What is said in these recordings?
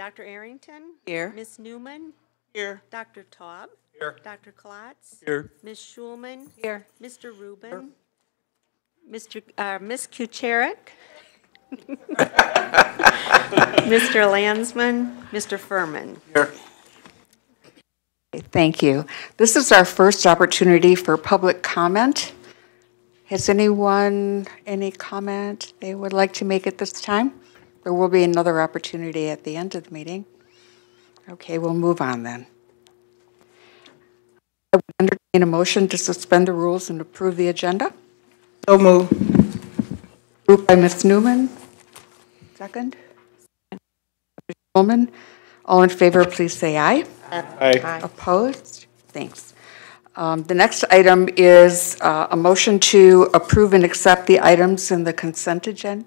Dr. Arrington? Here. Ms. Newman? Here. Dr. Taub? Here. Dr. Klotz? Here. Ms. Schulman? Here. Mr. Rubin? Ms. Kucharik? Mr. Landsman? Mr. Furman? Here. Thank you. This is our first opportunity for public comment. Has anyone any comment they would like to make at this time? There will be another opportunity at the end of the meeting. Okay, we'll move on then. I would entertain a motion to suspend the rules and approve the agenda. So move. Moved by Ms. Newman. Second. Mr. Schulman. All in favor, please say aye. Aye. Opposed? Thanks. The next item is a motion to approve and accept the items in the consent agenda.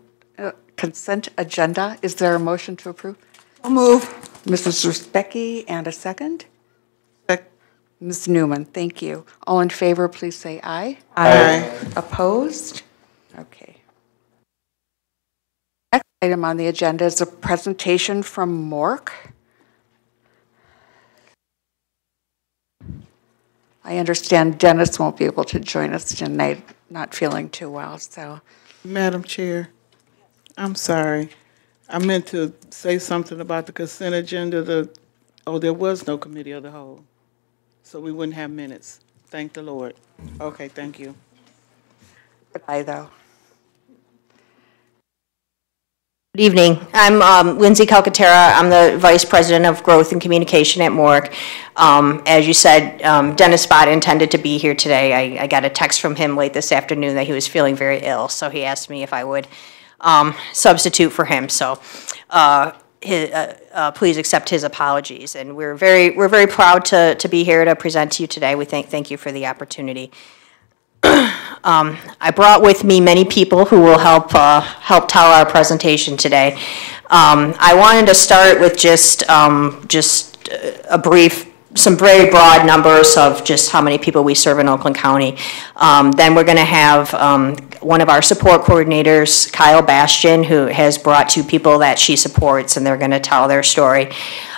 Is there a motion to approve? So move. Mrs. Rusbecki, and a second? Sec- Ms. Newman, thank you. All in favor, please say aye. Aye. Opposed? Okay. Next item on the agenda is a presentation from MORC. I understand Dennis won't be able to join us tonight, not feeling too well, so. Madam Chair, I'm sorry. I meant to say something about the consent agenda. There was no committee of the whole, so we wouldn't have minutes. Thank the Lord. Okay, thank you. Goodbye, though. Good evening. I'm Lindsay Calcaterra. I'm the Vice President of Growth and Communication at MORC. As you said, Dennis Spot intended to be here today. I got a text from him late this afternoon that he was feeling very ill, so he asked me if I would substitute for him. So please accept his apologies. And we're very proud to be here to present to you today. We thank you for the opportunity. I brought with me many people who will help tell our presentation today. I wanted to start with just a brief, some very broad numbers of just how many people we serve in Oakland County. Then we're going to have one of our support coordinators, Kyle Bastian, who has brought two people that she supports, and they're going to tell their story.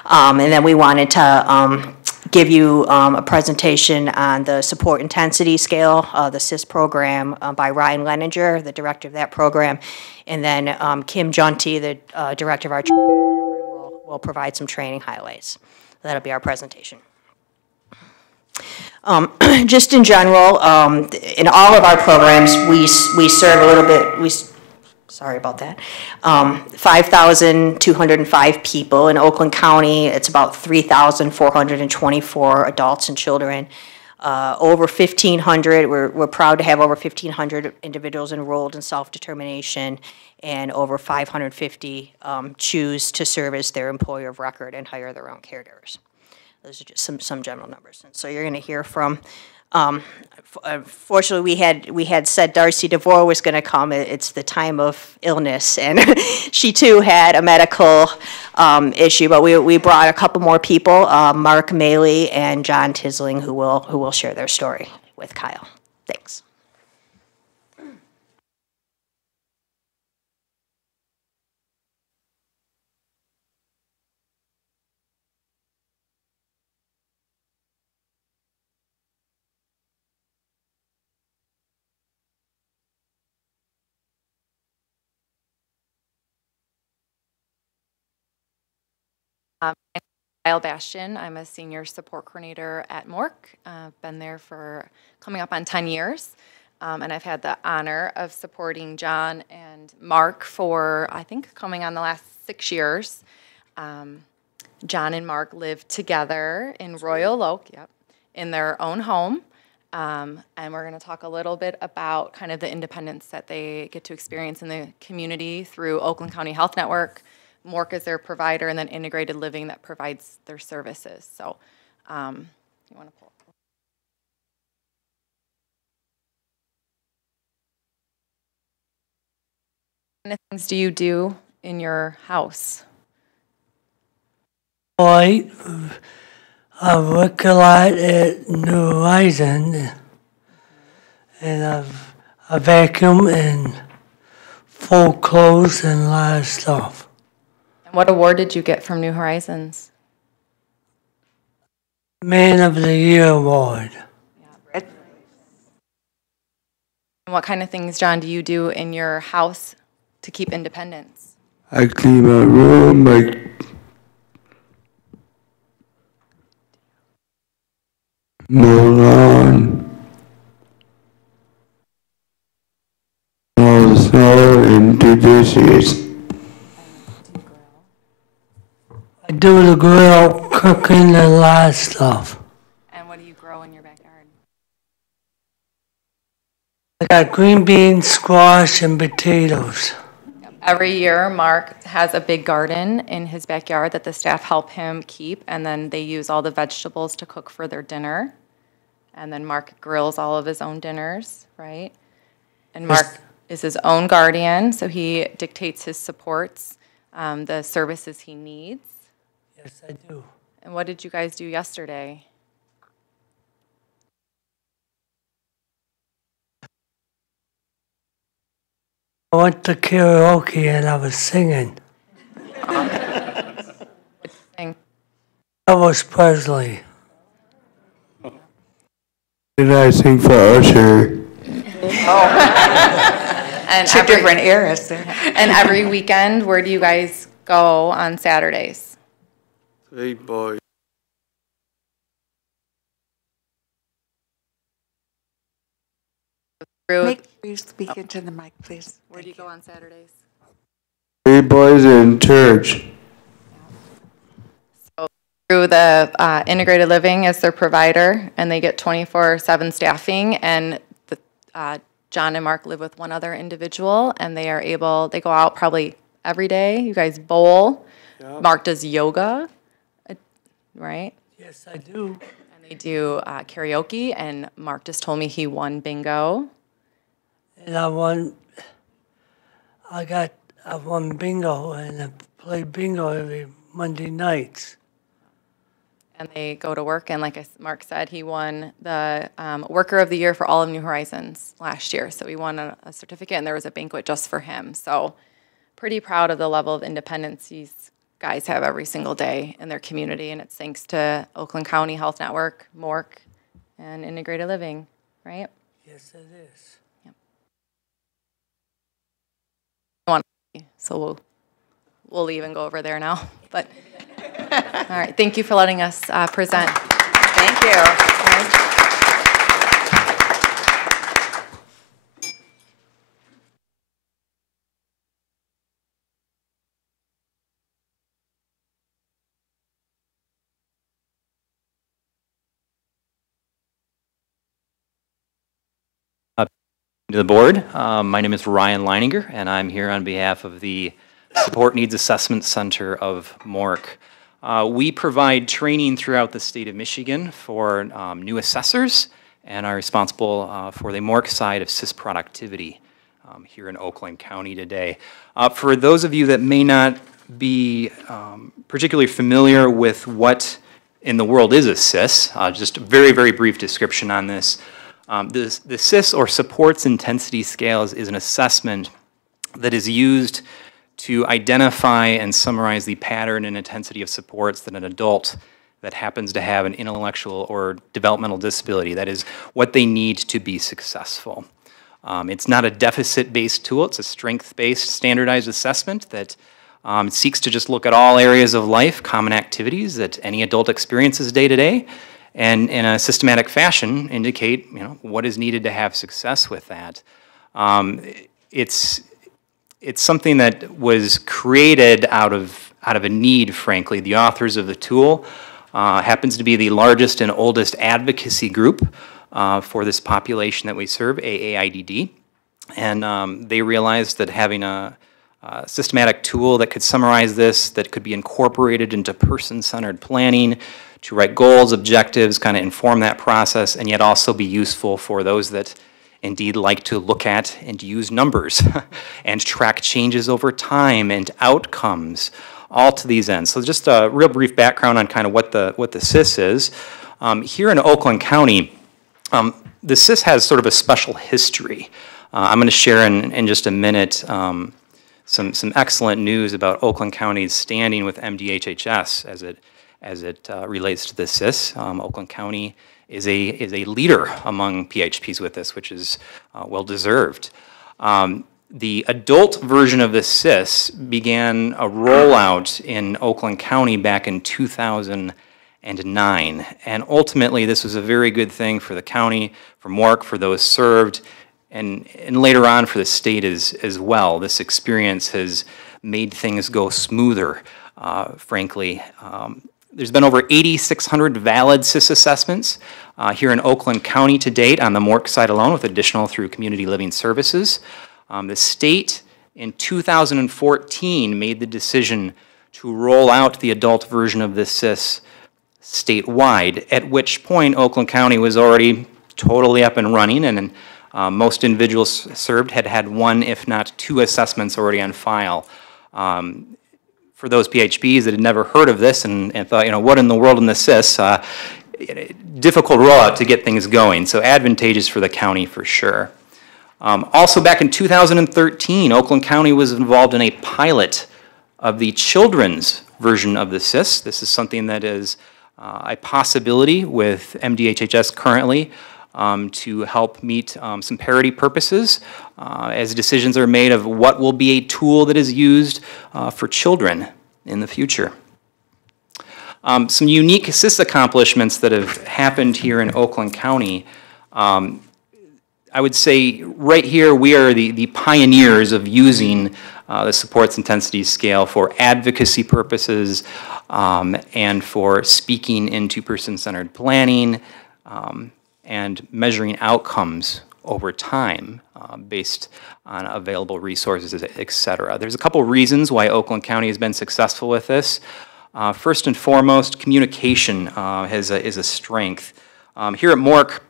And then we wanted to give you a presentation on the support intensity scale, the SIS program by Ryan Leninger, the director of that program. And then Kim Junty, the director of our training program, will provide some training highlights. That'll be our presentation. Just in general, in all of our programs, we serve a little bit, sorry about that, 5,205 people. In Oakland County, it's about 3,424 adults and children. Over 1,500, we're proud to have over 1,500 individuals enrolled in self-determination, and over 550 choose to serve as their employer of record and hire their own caregivers. Those are just some general numbers. And so you're going to hear from, fortunately we had said Darcy DeVore was going to come. It's the time of illness, and she too had a medical issue, but we brought a couple more people, Mark Maley and John Tisling, who will share their story with Kyle. Thanks. Kyle Bastian. I'm a senior support coordinator at MORC. I've been there for coming up on 10 years. And I've had the honor of supporting John and Mark for, I think, coming on the last 6 years. John and Mark live together in Royal Oak, in their own home. And we're going to talk a little bit about kind of the independence that they get to experience in the community through Oakland County Health Network. MORC is their provider, and then Integrated Living that provides their services. So you want to pull up? What kind of things do you do in your house? I work a lot at New Horizon, and I vacuum and fold clothes and a lot of stuff. What award did you get from New Horizons? Man of the Year award. And what kind of things, John, do you do in your house to keep independence? I clean my room, I mow lawn, mow the snow, and do dishes. I do the grill, cooking, and a lot of stuff. And what do you grow in your backyard? I got green beans, squash, and potatoes. Every year, Mark has a big garden in his backyard that the staff help him keep, and then they use all the vegetables to cook for their dinner. And then Mark grills all of his own dinners, right? And Mark is his own guardian, so he dictates his supports, the services he needs. Yes, I do. And what did you guys do yesterday? I went to karaoke and I was singing. And Elvis Presley. And I sing for Usher. and Two every, different eras there. and every weekend, where do you guys go on Saturdays? Hey, boy. Make sure you speak into the mic, please. Where do you go on Saturdays? Three boys in church. Through the integrated living as their provider, and they get 24/7 staffing, and John and Mark live with one other individual, and they go out probably every day. You guys bowl. Yep. Mark does yoga, right? Yes, I do. And they do karaoke, and Mark just told me he won bingo. And I won bingo, and I play bingo every Monday nights. And they go to work, and like Mark said, he won the Worker of the Year for all of New Horizons last year. So he won a certificate, and there was a banquet just for him. So pretty proud of the level of independence these guys have every single day in their community, and it's thanks to Oakland County Health Network, MORC, and Integrated Living, right? Yes, it is. So we'll leave and go over there now. But all right, thank you for letting us present. Thank you. To the board. My name is Ryan Leininger, and I'm here on behalf of the Support Needs Assessment Center of MORC. We provide training throughout the state of Michigan for new assessors and are responsible for the MORC side of SIS productivity here in Oakland County today. For those of you that may not be particularly familiar with what in the world is a SIS, just a very, very brief description on this. The SIS, or Supports Intensity Scales, is an assessment that is used to identify and summarize the pattern and intensity of supports that an adult that happens to have an intellectual or developmental disability, that is what they need to be successful. It's not a deficit-based tool, it's a strength-based standardized assessment that seeks to just look at all areas of life, common activities that any adult experiences day to day, and in a systematic fashion indicate, what is needed to have success with that. It's something that was created out of a need, frankly. The authors of the tool happens to be the largest and oldest advocacy group for this population that we serve, AAIDD, and they realized that having a systematic tool that could summarize this, that could be incorporated into person-centered planning, to write goals, objectives, kind of inform that process, and yet also be useful for those that indeed like to look at and use numbers and track changes over time and outcomes, all to these ends. So just a real brief background on kind of what the SIS is. Here in Oakland County, the SIS has sort of a special history. I'm going to share in just a minute some excellent news about Oakland County's standing with MDHHS as it relates to the CIS. Oakland County is a leader among PHPs with this, which is well deserved. The adult version of the CIS began a rollout in Oakland County back in 2009, and ultimately this was a very good thing for the county, for MORC, for those served, and later on for the state as well. This experience has made things go smoother, frankly. There's been over 8,600 valid CIS assessments here in Oakland County to date on the MORC side alone, with additional through Community Living Services. The state in 2014 made the decision to roll out the adult version of the CIS statewide, at which point Oakland County was already totally up and running, and most individuals served had had one, if not two, assessments already on file. For those PHPs that had never heard of this and thought, what in the world in the CIS, difficult rollout to get things going, so advantageous for the county for sure. Also back in 2013, Oakland County was involved in a pilot of the children's version of the CIS. This is something that is a possibility with MDHHS currently to help meet some parity purposes as decisions are made of what will be a tool that is used for children in the future. Some unique CIS accomplishments that have happened here in Oakland County. I would say right here we are the pioneers of using the supports intensity scale for advocacy purposes and for speaking into person-centered planning and measuring outcomes over time based on available resources, et cetera. There's a couple reasons why Oakland County has been successful with this. First and foremost, communication is a strength. Here at MORC,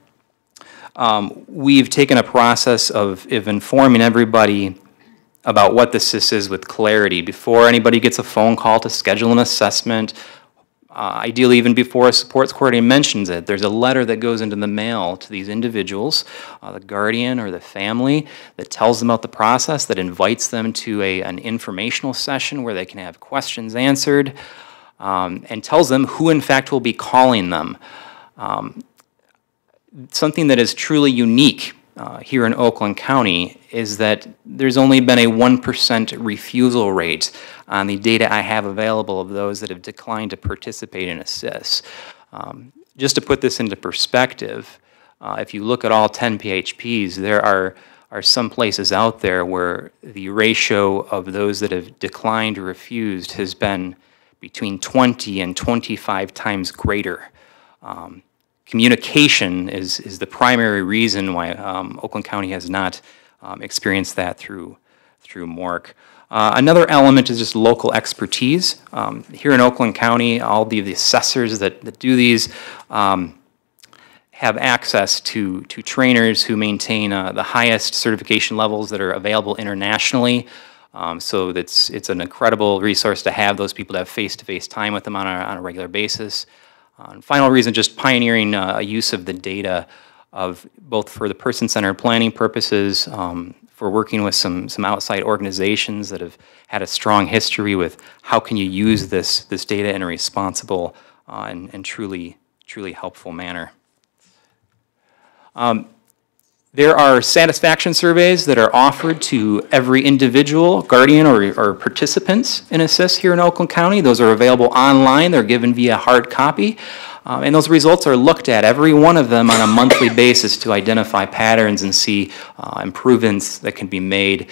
we've taken a process of informing everybody about what the CIS is with clarity before anybody gets a phone call to schedule an assessment. Ideally, even before a supports coordinator mentions it, there's a letter that goes into the mail to these individuals, the guardian or the family, that tells them about the process, that invites them to an informational session where they can have questions answered, and tells them who in fact will be calling them. Something that is truly unique here in Oakland County is that there's only been a 1% refusal rate on the data I have available of those that have declined to participate in a CIS. Just to put this into perspective, if you look at all 10 PHPs, there are some places out there where the ratio of those that have declined or refused has been between 20 and 25 times greater. Communication is the primary reason why Oakland County has not experienced that through MORC. Another element is just local expertise. Here in Oakland County, all the assessors that do these have access to trainers who maintain the highest certification levels that are available internationally. So it's an incredible resource to have those people to have face-to-face time with them on a regular basis. Final reason, just pioneering use of the data of both for the person-centered planning purposes, for working with some outside organizations that have had a strong history with how can you use this data in a responsible and truly helpful manner. There are satisfaction surveys that are offered to every individual, guardian, or participants in a CIS here in Oakland County. Those are available online. They're given via hard copy. And those results are looked at, every one of them, on a monthly basis to identify patterns and see improvements that can be made.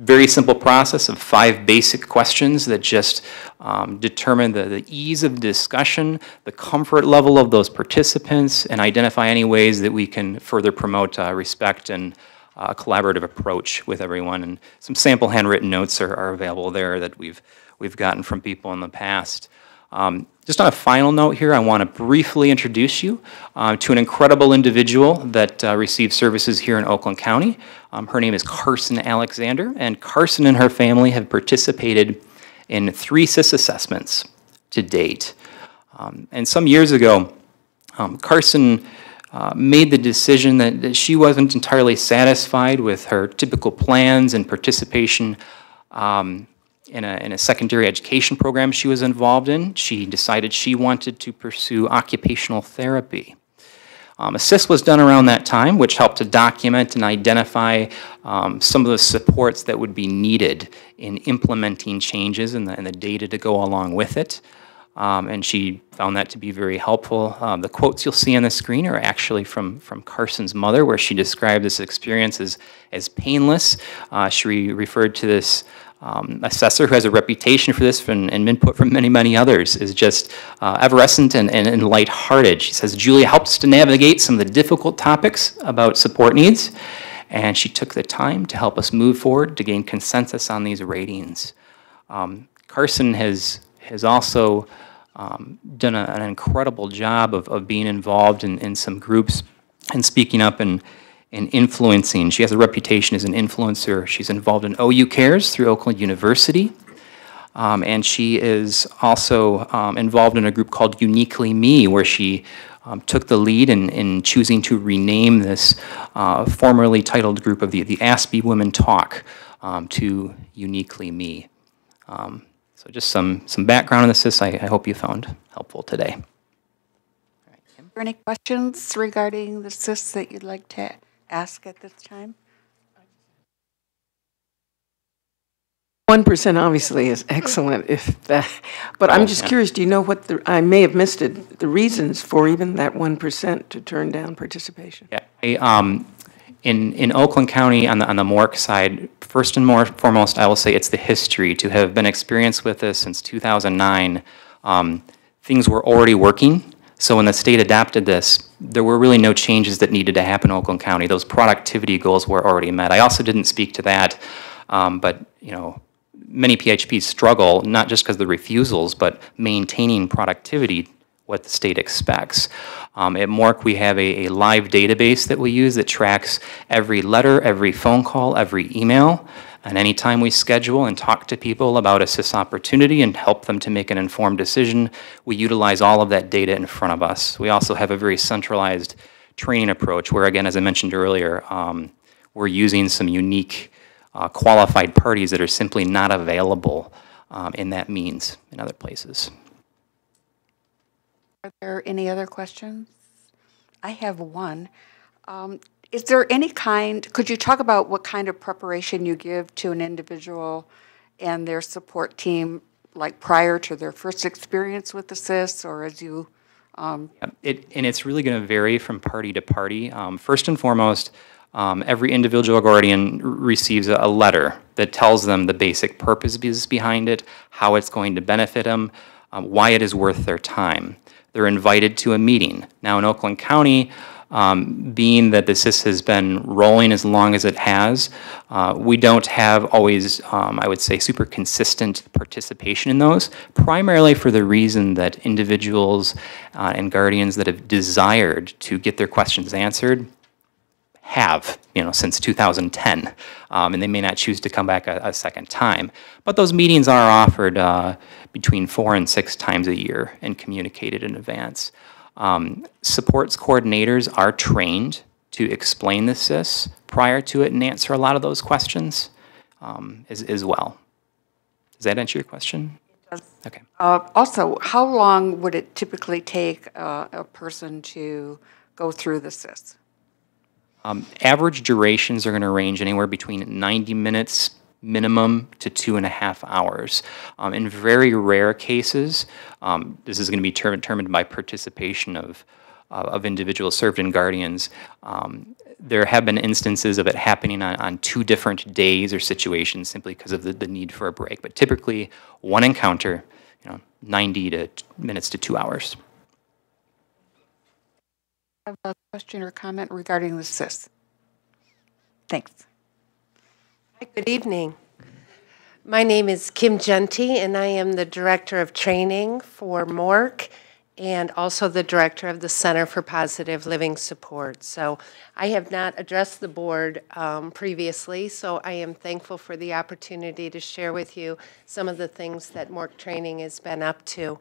Very simple process of 5 basic questions that just determine the ease of discussion, the comfort level of those participants, and identify any ways that we can further promote respect and a collaborative approach with everyone. And some sample handwritten notes are available there that we've gotten from people in the past. Just on a final note here, I want to briefly introduce you to an incredible individual that receives services here in Oakland County. Her name is Carson Alexander, and Carson and her family have participated in 3 CIS assessments to date. And some years ago, Carson made the decision that she wasn't entirely satisfied with her typical plans and participation In a secondary education program she was involved in, she decided she wanted to pursue occupational therapy. Assist was done around that time, which helped to document and identify some of the supports that would be needed in implementing changes and the data to go along with it. And she found that to be very helpful. The quotes you'll see on the screen are actually from Carson's mother, where she described this experience as painless. She referred to this assessor, who has a reputation for this and input from many, many others, is just effervescent and lighthearted. She says, Julia helped us to navigate some of the difficult topics about support needs, and she took the time to help us move forward to gain consensus on these ratings. Carson has also done an incredible job of being involved in some groups and speaking up and influencing. She has a reputation as an influencer. She's involved in OU Cares through Oakland University. And she is also involved in a group called Uniquely Me, where she took the lead in choosing to rename this formerly titled group of the Aspie Women Talk to Uniquely Me. So just some background on this I hope you found helpful today. Are there any questions regarding the CIS that you'd like to ask at this time? 1% obviously is excellent, but I'm just curious, do you know what I may have missed it, the reasons for even that 1% to turn down participation? Yeah, in Oakland County on the MORC side, first and foremost, I will say it's the history. To have been experienced with this since 2009, things were already working. So when the state adopted this, there were really no changes that needed to happen in Oakland County. Those productivity goals were already met. I also didn't speak to that, but many PHPs struggle, not just because of the refusals, but maintaining productivity, what the state expects. At MORC, we have a live database that we use that tracks every letter, every phone call, every email. And anytime we schedule and talk to people about a CIS opportunity and help them to make an informed decision, we utilize all of that data in front of us. We also have a very centralized training approach where, again, as I mentioned earlier, we're using some unique qualified parties that are simply not available in that means in other places. Are there any other questions? I have one. Is there any could you talk about what kind of preparation you give to an individual and their support team, like prior to their first experience with the CIS, or as you? And it's really going to vary from party to party. First and foremost, every individual guardian receives a letter that tells them the basic purposes behind it, how it's going to benefit them, why it is worth their time. They're invited to a meeting. Now in Oakland County, being that the CIS has been rolling as long as it has, we don't have always, I would say, super consistent participation in those, primarily for the reason that individuals and guardians that have desired to get their questions answered have, since 2010, and they may not choose to come back a second time. But those meetings are offered between 4 and 6 times a year and communicated in advance. Supports coordinators are trained to explain the CIS prior to it and answer a lot of those questions as well. Does that answer your question? It does. Okay. Also, how long would it typically take a person to go through the CIS? Average durations are going to range anywhere between 90 minutes minimum to 2.5 hours. In very rare cases, this is going to be determined by participation of individuals served in guardians. There have been instances of it happening on 2 different days or situations simply because of the need for a break. But typically, one encounter, 90 minutes to 2 hours. I have a question or comment regarding the CIS. Thanks. Hi, good evening. My name is Kim Genti, and I am the Director of Training for MORC and also the Director of the Center for Positive Living Support. So I have not addressed the board previously, so I am thankful for the opportunity to share with you some of the things that MORC Training has been up to.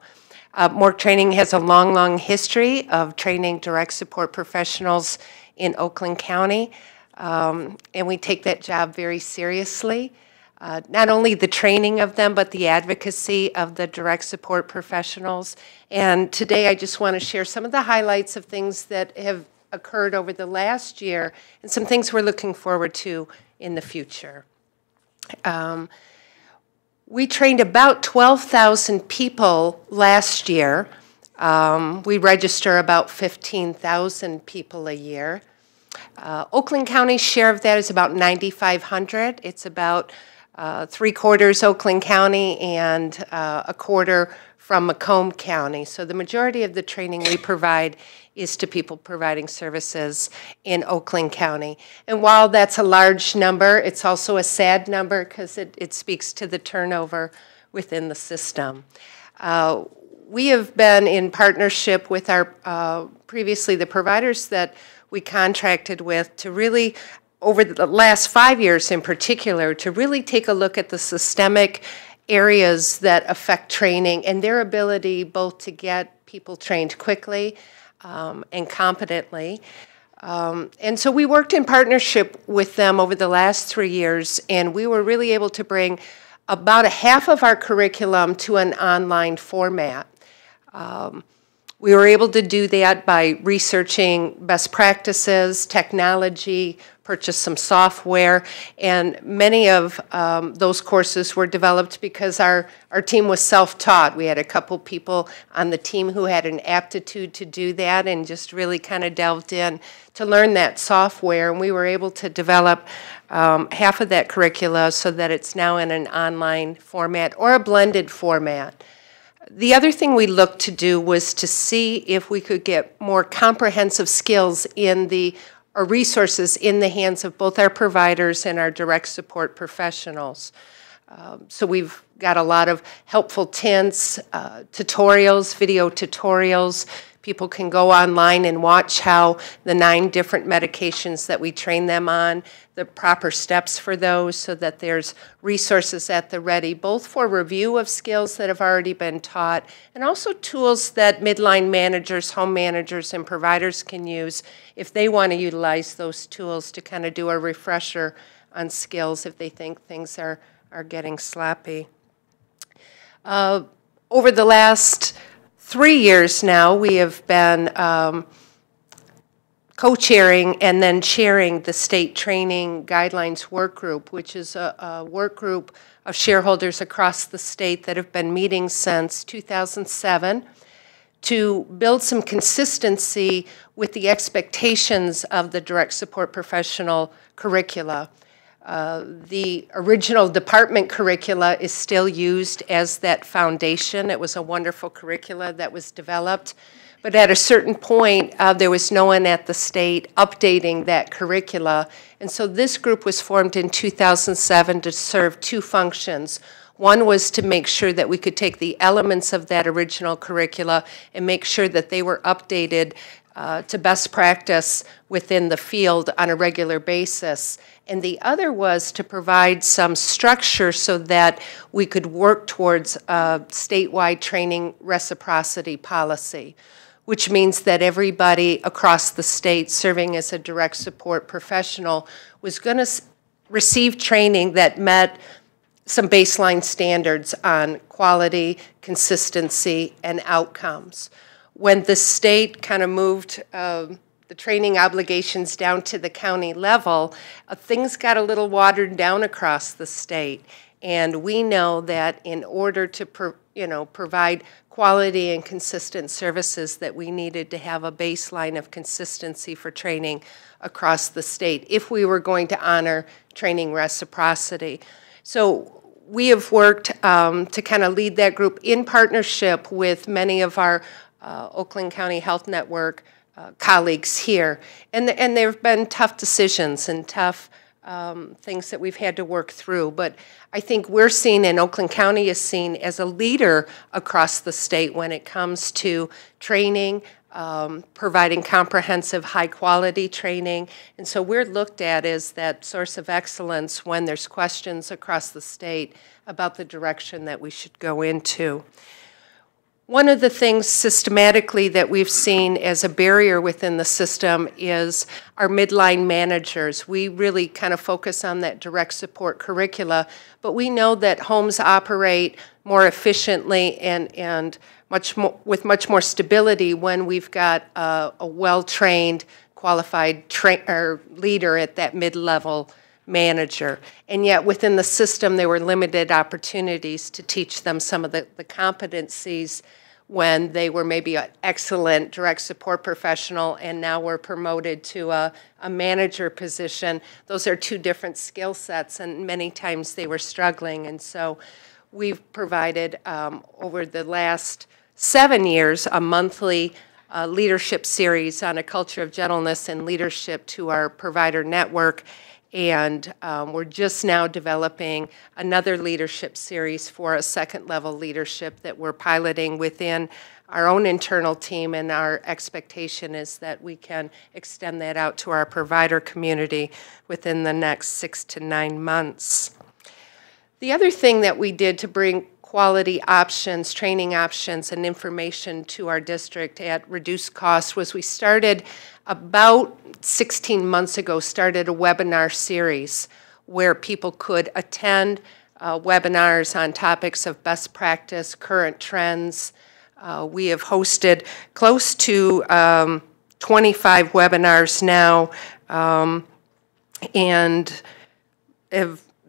MORC Training has a long, long history of training direct support professionals in Oakland County, and we take that job very seriously. not only the training of them, but the advocacy of the direct support professionals. And today I just want to share some of the highlights of things that have occurred over the last year and some things we're looking forward to in the future. We trained about 12,000 people last year. We register about 15,000 people a year. Oakland County's share of that is about 9,500. It's about 3/4 Oakland County and a quarter from Macomb County. So the majority of the training we provide is to people providing services in Oakland County. And while that's a large number, it's also a sad number because it speaks to the turnover within the system. We have been in partnership with our, previously the providers that we contracted with to really, over the last 5 years in particular, to really take a look at the systemic areas that affect training and their ability both to get people trained quickly and competently. And so we worked in partnership with them over the last 3 years, and we were really able to bring about a half of our curriculum to an online format. We were able to do that by researching best practices, technology, purchase some software, and many of those courses were developed because our team was self-taught. We had a couple people on the team who had an aptitude to do that and just really kind of delved in to learn that software, and we were able to develop half of that curricula so that it's now in an online format or a blended format. The other thing we looked to do was to see if we could get more comprehensive skills in or resources in the hands of both our providers and our direct support professionals. So we've got a lot of helpful tints, tutorials, video tutorials. People can go online and watch how the 9 different medications that we train them on, the proper steps for those so that there's resources at the ready, both for review of skills that have already been taught and also tools that midline managers, home managers, and providers can use if they want to utilize those tools to kind of do a refresher on skills if they think things are getting sloppy. Over the last 3 years now, we have been co-chairing and then chairing the state training guidelines work group, which is a work group of shareholders across the state that have been meeting since 2007 to build some consistency with the expectations of the direct support professional curricula. The original department curricula is still used as that foundation. It was a wonderful curricula that was developed. But at a certain point, there was no one at the state updating that curricula. And so this group was formed in 2007 to serve 2 functions. One was to make sure that we could take the elements of that original curricula and make sure that they were updated to best practice within the field on a regular basis. And the other was to provide some structure so that we could work towards a statewide training reciprocity policy, which means that everybody across the state serving as a direct support professional was going to receive training that met some baseline standards on quality, consistency, and outcomes. When the state kind of moved the training obligations down to the county level, things got a little watered down across the state. And we know that in order to provide quality and consistent services, that we needed to have a baseline of consistency for training across the state if we were going to honor training reciprocity. So we have worked to kind of lead that group in partnership with many of our Oakland County Health Network colleagues here. And there have been tough decisions and tough things that we've had to work through. But I think we're seen, and Oakland County is seen as a leader across the state when it comes to training, providing comprehensive, high-quality training. And so we're looked at as that source of excellence when there's questions across the state about the direction that we should go into. One of the things systematically that we've seen as a barrier within the system is our midline managers. We really kind of focus on that direct support curricula, but we know that homes operate more efficiently and with much more stability when we've got a well-trained, qualified leader at that mid-level manager. And yet within the system there were limited opportunities to teach them some of the competencies when they were maybe an excellent direct support professional and now were promoted to a manager position. Those are two different skill sets, and many times they were struggling. And so we've provided over the last 7 years a monthly leadership series on a culture of gentleness and leadership to our provider network. And we're just now developing another leadership series for a second-level leadership that we're piloting within our own internal team, and our expectation is that we can extend that out to our provider community within the next 6 to 9 months. The other thing that we did to bring quality options, training options, and information to our district at reduced cost was we started about 16 months ago, started a webinar series where people could attend webinars on topics of best practice, current trends. We have hosted close to 25 webinars now, and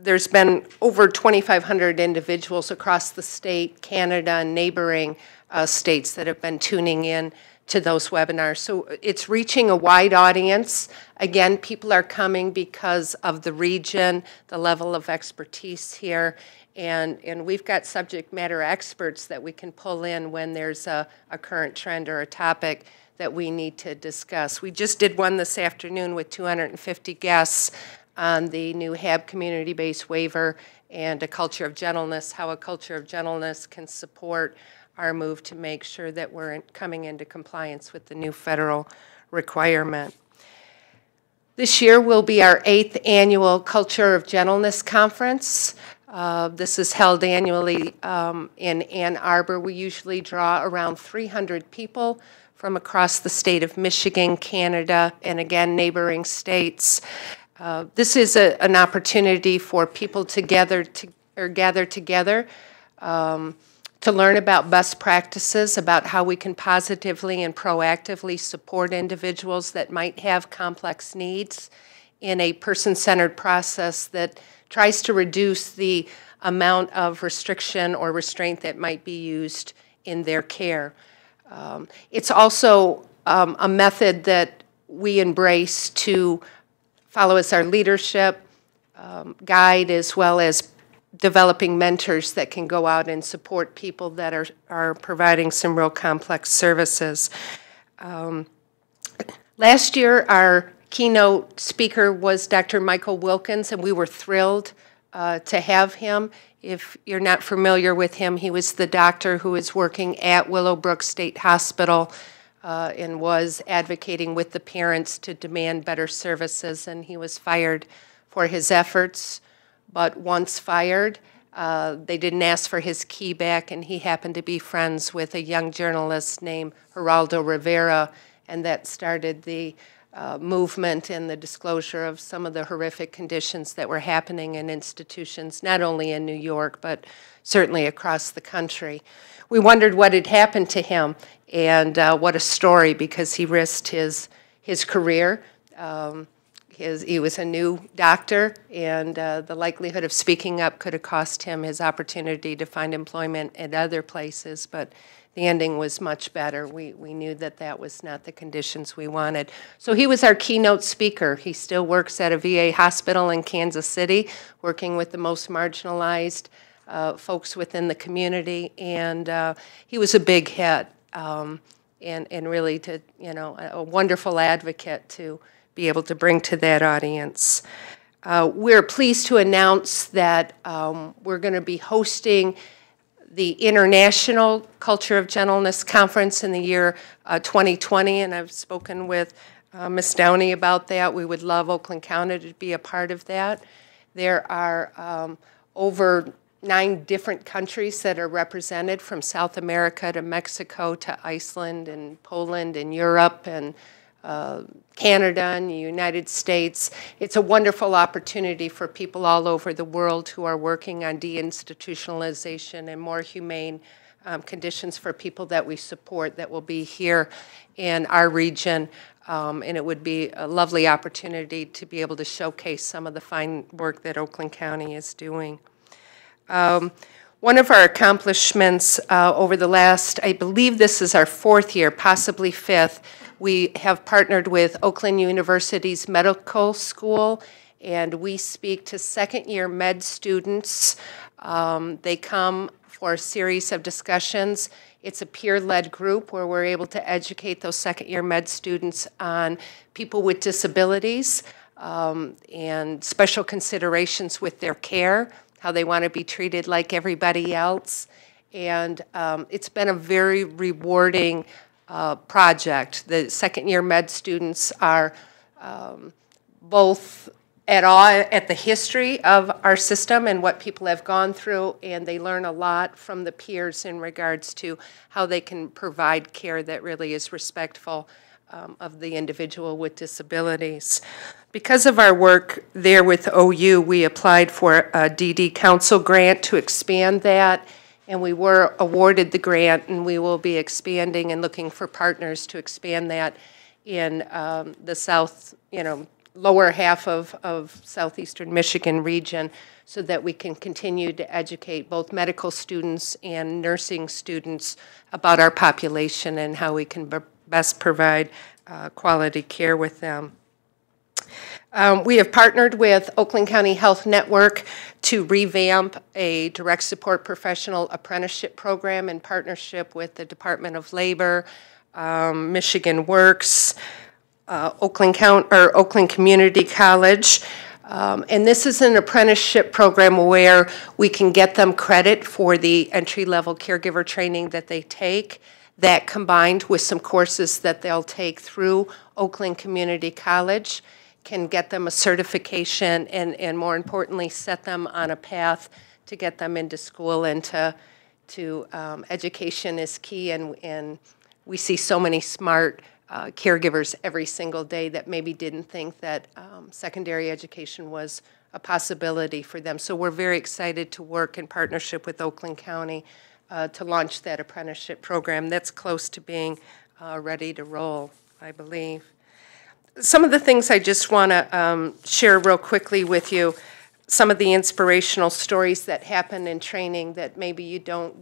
there's been over 2,500 individuals across the state, Canada, and neighboring states that have been tuning in to those webinars. So it's reaching a wide audience. Again, people are coming because of the region, the level of expertise here, and we've got subject matter experts that we can pull in when there's a current trend or a topic that we need to discuss. We just did one this afternoon with 250 guests on the new HAB community-based waiver and a culture of gentleness, how a culture of gentleness can support our move to make sure that we're coming into compliance with the new federal requirement. This year will be our 8th annual Culture of Gentleness Conference. This is held annually in Ann Arbor. We usually draw around 300 people from across the state of Michigan, Canada, and again, neighboring states. This is an opportunity for people to gather together to learn about best practices, about how we can positively and proactively support individuals that might have complex needs in a person-centered process that tries to reduce the amount of restriction or restraint that might be used in their care. It's also a method that we embrace to follow as our leadership guide, as well as developing mentors that can go out and support people that are providing some real complex services. Last year, our keynote speaker was Dr. Michael Wilkins, and we were thrilled to have him. If you're not familiar with him, he was the doctor who is working at Willowbrook State Hospital and was advocating with the parents to demand better services, and he was fired for his efforts. But once fired, they didn't ask for his key back, and he happened to be friends with a young journalist named Geraldo Rivera, and that started the movement and the disclosure of some of the horrific conditions that were happening in institutions, not only in New York, but certainly across the country. We wondered what had happened to him, and what a story, because he risked his career. He was a new doctor, and the likelihood of speaking up could have cost him his opportunity to find employment at other places, but the ending was much better. We knew that that was not the conditions we wanted. So he was our keynote speaker. He still works at a VA hospital in Kansas City, working with the most marginalized folks within the community, and he was a big hit, and really a wonderful advocate to be able to bring to that audience. We're pleased to announce that we're going to be hosting the International Culture of Gentleness Conference in the year 2020, and I've spoken with Ms. Downey about that. We would love Oakland County to be a part of that. There are over 9 different countries that are represented, from South America to Mexico to Iceland and Poland and Europe and Canada and the United States. It's a wonderful opportunity for people all over the world who are working on deinstitutionalization and more humane conditions for people that we support that will be here in our region. And it would be a lovely opportunity to be able to showcase some of the fine work that Oakland County is doing. One of our accomplishments over the last, I believe this is our 4th year, possibly 5th, we have partnered with Oakland University's medical school, and we speak to second-year med students. They come for a series of discussions. It's a peer-led group where we're able to educate those second-year med students on people with disabilities and special considerations with their care, how they want to be treated like everybody else. And it's been a very rewarding project. The second-year med students are both at awe at the history of our system and what people have gone through, and they learn a lot from the peers in regards to how they can provide care that really is respectful of the individual with disabilities. Because of our work there with OU, we applied for a DD Council grant to expand that, and we were awarded the grant, and we will be expanding and looking for partners to expand that in the south, lower half of southeastern Michigan region, so that we can continue to educate both medical students and nursing students about our population and how we can best provide quality care with them. We have partnered with Oakland County Health Network to revamp a direct support professional apprenticeship program in partnership with the Department of Labor, Michigan Works, Oakland Community College. And this is an apprenticeship program where we can get them credit for the entry-level caregiver training that they take. That combined with some courses that they'll take through Oakland Community College can get them a certification and more importantly, set them on a path to get them into school and to education is key. And we see so many smart caregivers every single day that maybe didn't think that secondary education was a possibility for them. So we're very excited to work in partnership with Oakland County to launch that apprenticeship program. That's close to being ready to roll, I believe. Some of the things I just want to share real quickly with you, some of the inspirational stories that happen in training that maybe you don't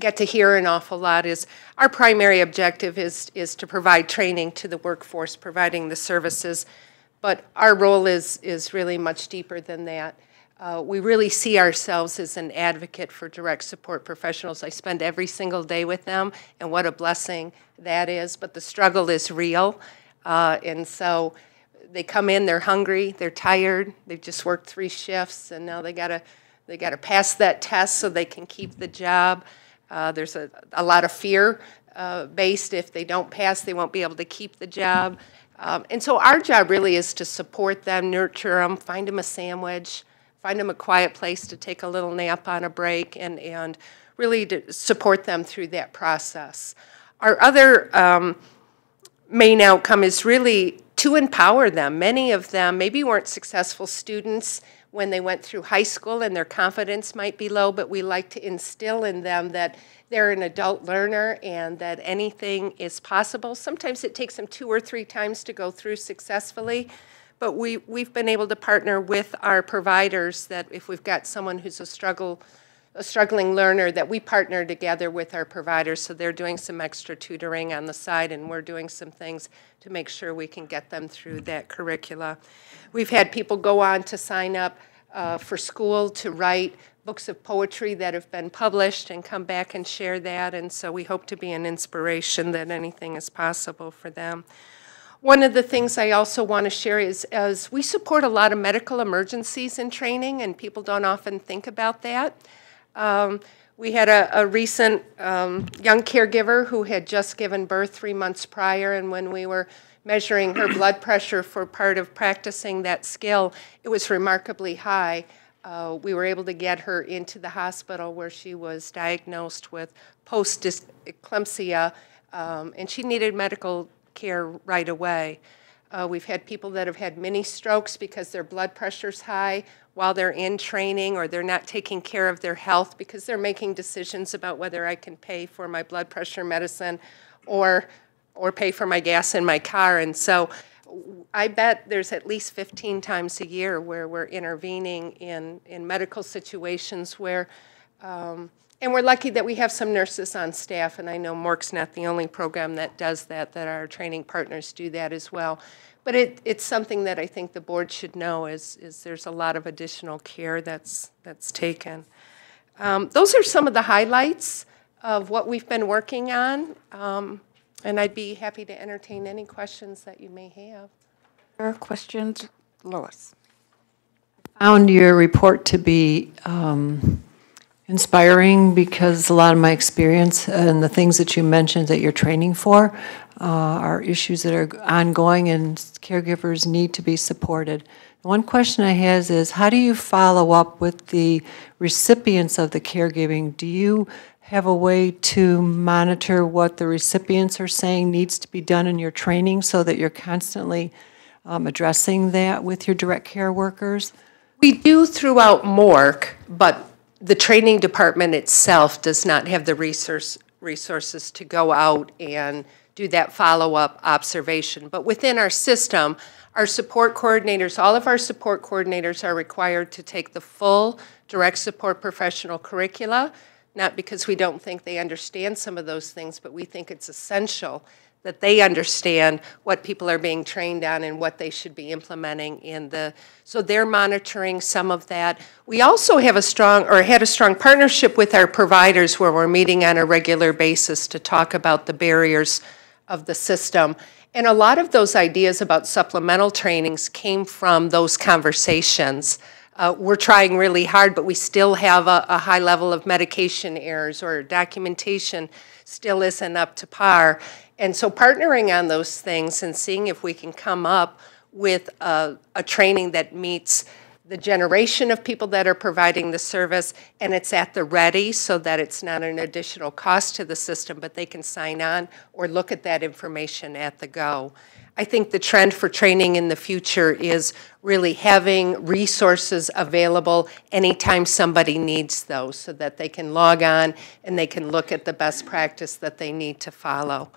get to hear an awful lot, is our primary objective is to provide training to the workforce, providing the services, but our role is really much deeper than that. We really see ourselves as an advocate for direct support professionals. I spend every single day with them, and what a blessing that is, but the struggle is real. And so they come in, they're hungry, they're tired, they've just worked 3 shifts, and now they gotta pass that test so they can keep the job. There's a lot of fear based. If they don't pass, they won't be able to keep the job. And so our job really is to support them, nurture them, find them a sandwich, find them a quiet place to take a little nap on a break, and really to support them through that process. Our other main outcome is really to empower them. Many of them maybe weren't successful students when they went through high school and their confidence might be low, but we like to instill in them that they're an adult learner and that anything is possible. Sometimes it takes them 2 or 3 times to go through successfully, but we've been able to partner with our providers that if we've got someone who's a struggling learner, that we partner together with our providers, so they're doing some extra tutoring on the side and we're doing some things to make sure we can get them through that curricula. We've had people go on to sign up for school to write books of poetry that have been published and come back and share that, and so we hope to be an inspiration that anything is possible for them. One of the things I also want to share is we support a lot of medical emergencies in training, and people don't often think about that. We had a recent young caregiver who had just given birth 3 months prior, and when we were measuring her blood pressure for part of practicing that skill, it was remarkably high. We were able to get her into the hospital where she was diagnosed with post-eclampsia, and she needed medical care right away. We've had people that have had mini strokes because their blood pressure's high while they're in training, or they're not taking care of their health because they're making decisions about whether I can pay for my blood pressure medicine or pay for my gas in my car. And so I bet there's at least 15 times a year where we're intervening in medical situations where, and we're lucky that we have some nurses on staff, and I know MORC's not the only program that does that our training partners do that as well. But it's something that I think the board should know is there's a lot of additional care that's taken. Those are some of the highlights of what we've been working on, and I'd be happy to entertain any questions that you may have. There are questions? Lois. Found your report to be inspiring because a lot of my experience and the things that you mentioned that you're training for are issues that are ongoing and caregivers need to be supported. One question I have is, how do you follow up with the recipients of the caregiving? Do you have a way to monitor what the recipients are saying needs to be done in your training so that you're constantly addressing that with your direct care workers? We do throughout MORC, but the training department itself does not have the resources to go out and do that follow-up observation. But within our system, our support coordinators, all of our support coordinators are required to take the full direct support professional curricula, not because we don't think they understand some of those things, but we think it's essential that they understand what people are being trained on and what they should be implementing in the, so they're monitoring some of that. We also have had a strong partnership with our providers where we're meeting on a regular basis to talk about the barriers of the system. And a lot of those ideas about supplemental trainings came from those conversations. We're trying really hard, but we still have a high level of medication errors, or documentation still isn't up to par. And so partnering on those things and seeing if we can come up with a training that meets the generation of people that are providing the service, and it's at the ready so that it's not an additional cost to the system, but they can sign on or look at that information at the go. I think the trend for training in the future is really having resources available anytime somebody needs those so that they can log on and they can look at the best practice that they need to follow.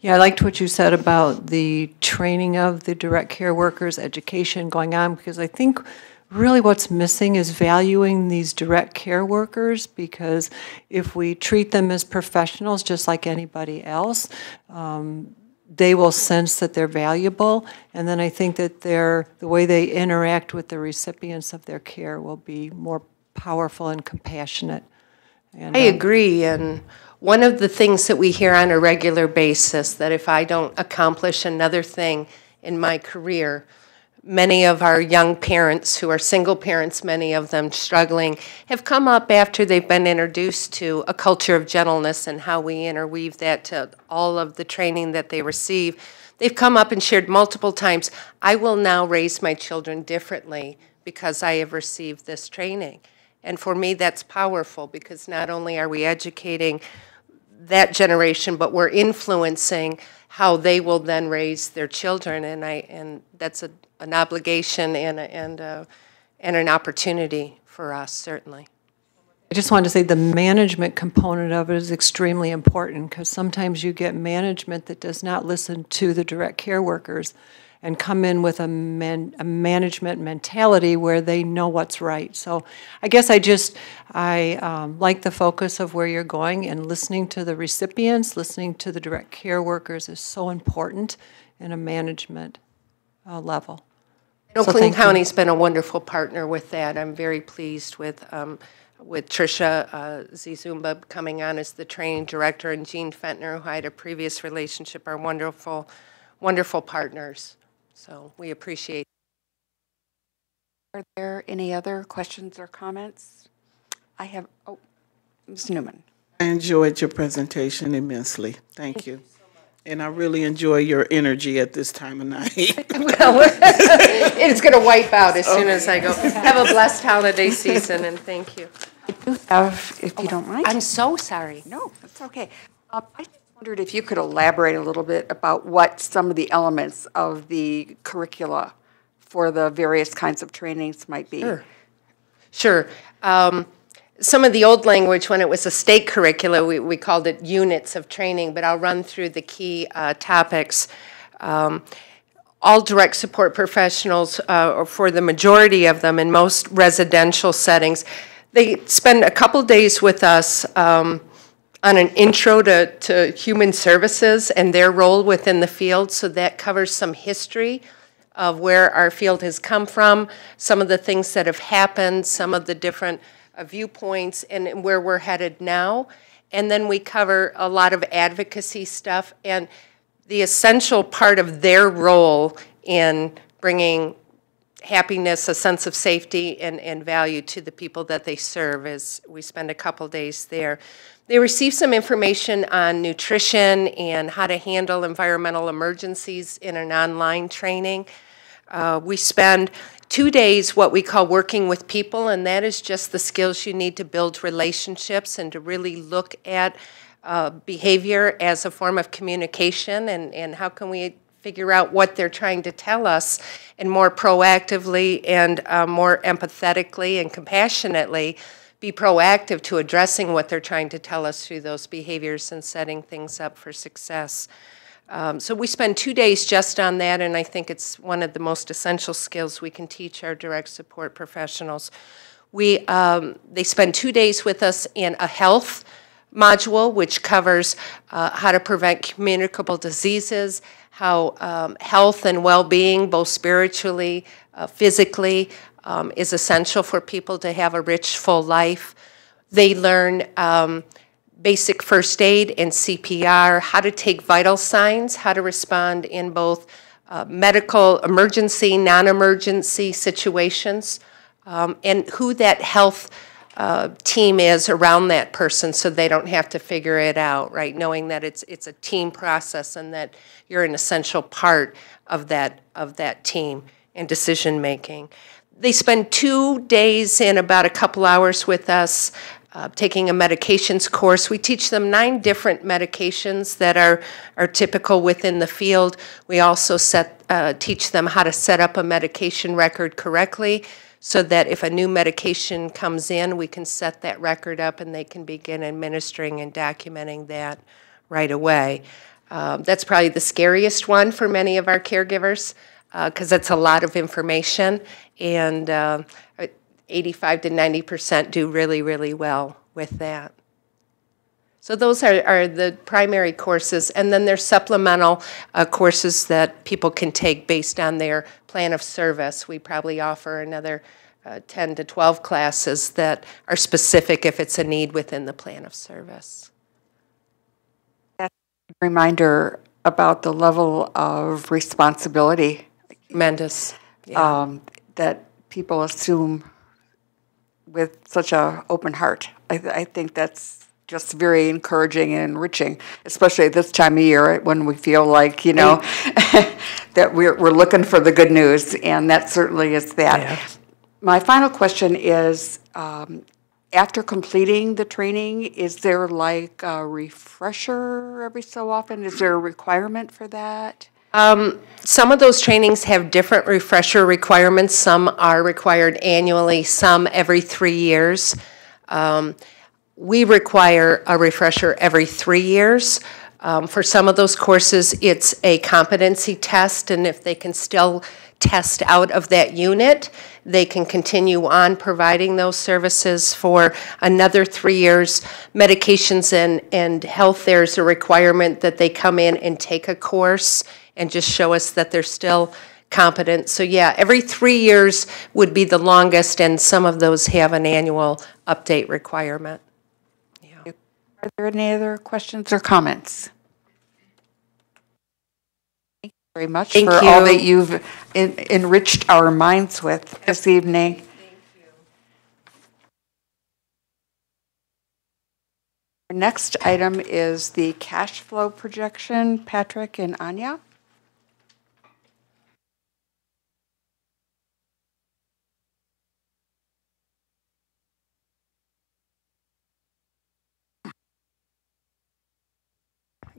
Yeah, I liked what you said about the training of the direct care workers, education going on, because I think really what's missing is valuing these direct care workers, because if we treat them as professionals just like anybody else, they will sense that they're valuable, and then I think that the way they interact with the recipients of their care will be more powerful and compassionate. And, I agree, and one of the things that we hear on a regular basis, that if I don't accomplish another thing in my career, many of our young parents who are single parents, many of them struggling, have come up after they've been introduced to a culture of gentleness and how we interweave that to all of the training that they receive. They've come up and shared multiple times, I will now raise my children differently because I have received this training. And for me, that's powerful, because not only are we educating that generation, but we're influencing how they will then raise their children, and that's an obligation and an opportunity for us, certainly. I just wanted to say the management component of it is extremely important, because sometimes you get management that does not listen to the direct care workers and come in with a management mentality where they know what's right. So I guess I like the focus of where you're going, and listening to the recipients, listening to the direct care workers is so important in a management level. Oakland County's been a wonderful partner with that. I'm very pleased with Tricia Zizumba coming on as the training director, and Jean Fentner, who I had a previous relationship, are wonderful, wonderful partners. So we appreciate it. Are there any other questions or comments? I have, Ms. Newman. I enjoyed your presentation immensely. Thank you. And I really enjoy your energy at this time of night. Well, It's going to wipe out as soon as I go. Have a blessed holiday season, and thank you. If you don't mind. I'm so sorry. No, that's okay. I just wondered if you could elaborate a little bit about what some of the elements of the curricula for the various kinds of trainings might be. Sure. Some of the old language, when it was a state curricula, we called it units of training, but I'll run through the key topics. All direct support professionals, or for the majority of them in most residential settings, they spend a couple days with us on an intro to human services and their role within the field. So that covers some history of where our field has come from, some of the things that have happened, some of the different viewpoints, and where we're headed now. And then we cover a lot of advocacy stuff and the essential part of their role in bringing happiness, a sense of safety, and value to the people that they serve, as we spend a couple days there. They receive some information on nutrition and how to handle environmental emergencies in an online training. We spend 2 days what we call working with people, and that is just the skills you need to build relationships and to really look at behavior as a form of communication, and how can we figure out what they're trying to tell us, and more proactively and more empathetically and compassionately be proactive to addressing what they're trying to tell us through those behaviors and setting things up for success. So we spend 2 days just on that, and I think it's one of the most essential skills we can teach our direct support professionals. They spend 2 days with us in a health module, which covers how to prevent communicable diseases, how health and well-being, both spiritually, physically, is essential for people to have a rich, full life. They learn basic first aid and CPR, how to take vital signs, how to respond in both medical emergency, non-emergency situations, and who that health team is around that person so they don't have to figure it out, right? Knowing that it's a team process and that you're an essential part of that team and decision making. They spend 2 days in about a couple hours with us taking a medications course. We teach them 9 different medications that are typical within the field. We also teach them how to set up a medication record correctly so that if a new medication comes in, we can set that record up and they can begin administering and documenting that right away. That's probably the scariest one for many of our caregivers because that's a lot of information, and 85 to 90% do really, really well with that. So those are the primary courses, and then there's supplemental courses that people can take based on their plan of service. We probably offer another 10 to 12 classes that are specific if it's a need within the plan of service. That's a reminder about the level of responsibility. Tremendous. Yeah. That people assume with such an open heart. I think that's just very encouraging and enriching, especially this time of year when we feel like, that we're looking for the good news, and that certainly is that. Yeah. My final question is, after completing the training, is there like a refresher every so often? Is there a requirement for that? Some of those trainings have different refresher requirements. Some are required annually, some every 3 years. We require a refresher every 3 years. For some of those courses, it's a competency test, and if they can still test out of that unit, they can continue on providing those services for another 3 years. Medications and health, there's a requirement that they come in and take a course and just show us that they're still competent. So yeah, every 3 years would be the longest, and some of those have an annual update requirement. Yeah. Are there any other questions or comments? Thank you very much for all that you've enriched our minds with this evening. Thank you. Our next item is the cash flow projection. Patrick and Anya.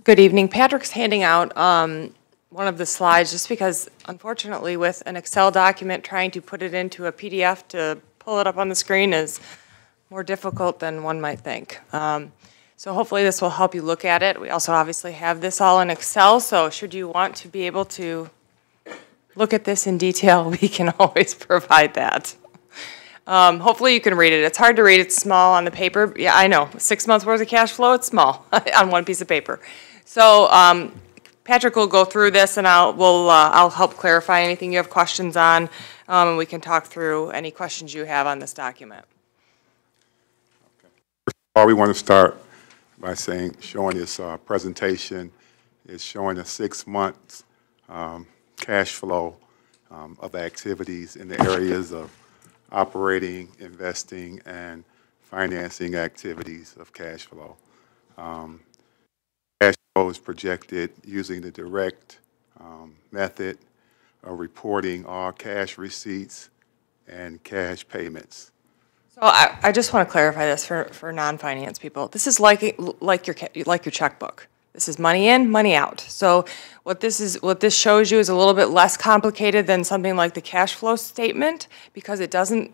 Good evening. Patrick's handing out one of the slides just because, unfortunately, with an Excel document, trying to put it into a PDF to pull it up on the screen is more difficult than one might think. So hopefully this will help you look at it. We also obviously have this all in Excel, so should you want to be able to look at this in detail, we can always provide that. Hopefully you can read it. It's hard to read. It's small on the paper. Yeah, I know. 6 months worth of cash flow, it's small on one piece of paper. So Patrick will go through this, and I'll help clarify anything you have questions on, and we can talk through any questions you have on this document. First of all, we want to start by showing this presentation is showing a 6 months cash flow of activities in the areas of operating, investing, and financing activities of cash flow. Cash flow is projected using the direct method of reporting all cash receipts and cash payments. So I just want to clarify this for non-finance people. This is like your checkbook. This is money in, money out. So what this shows you is a little bit less complicated than something like the cash flow statement, because it doesn't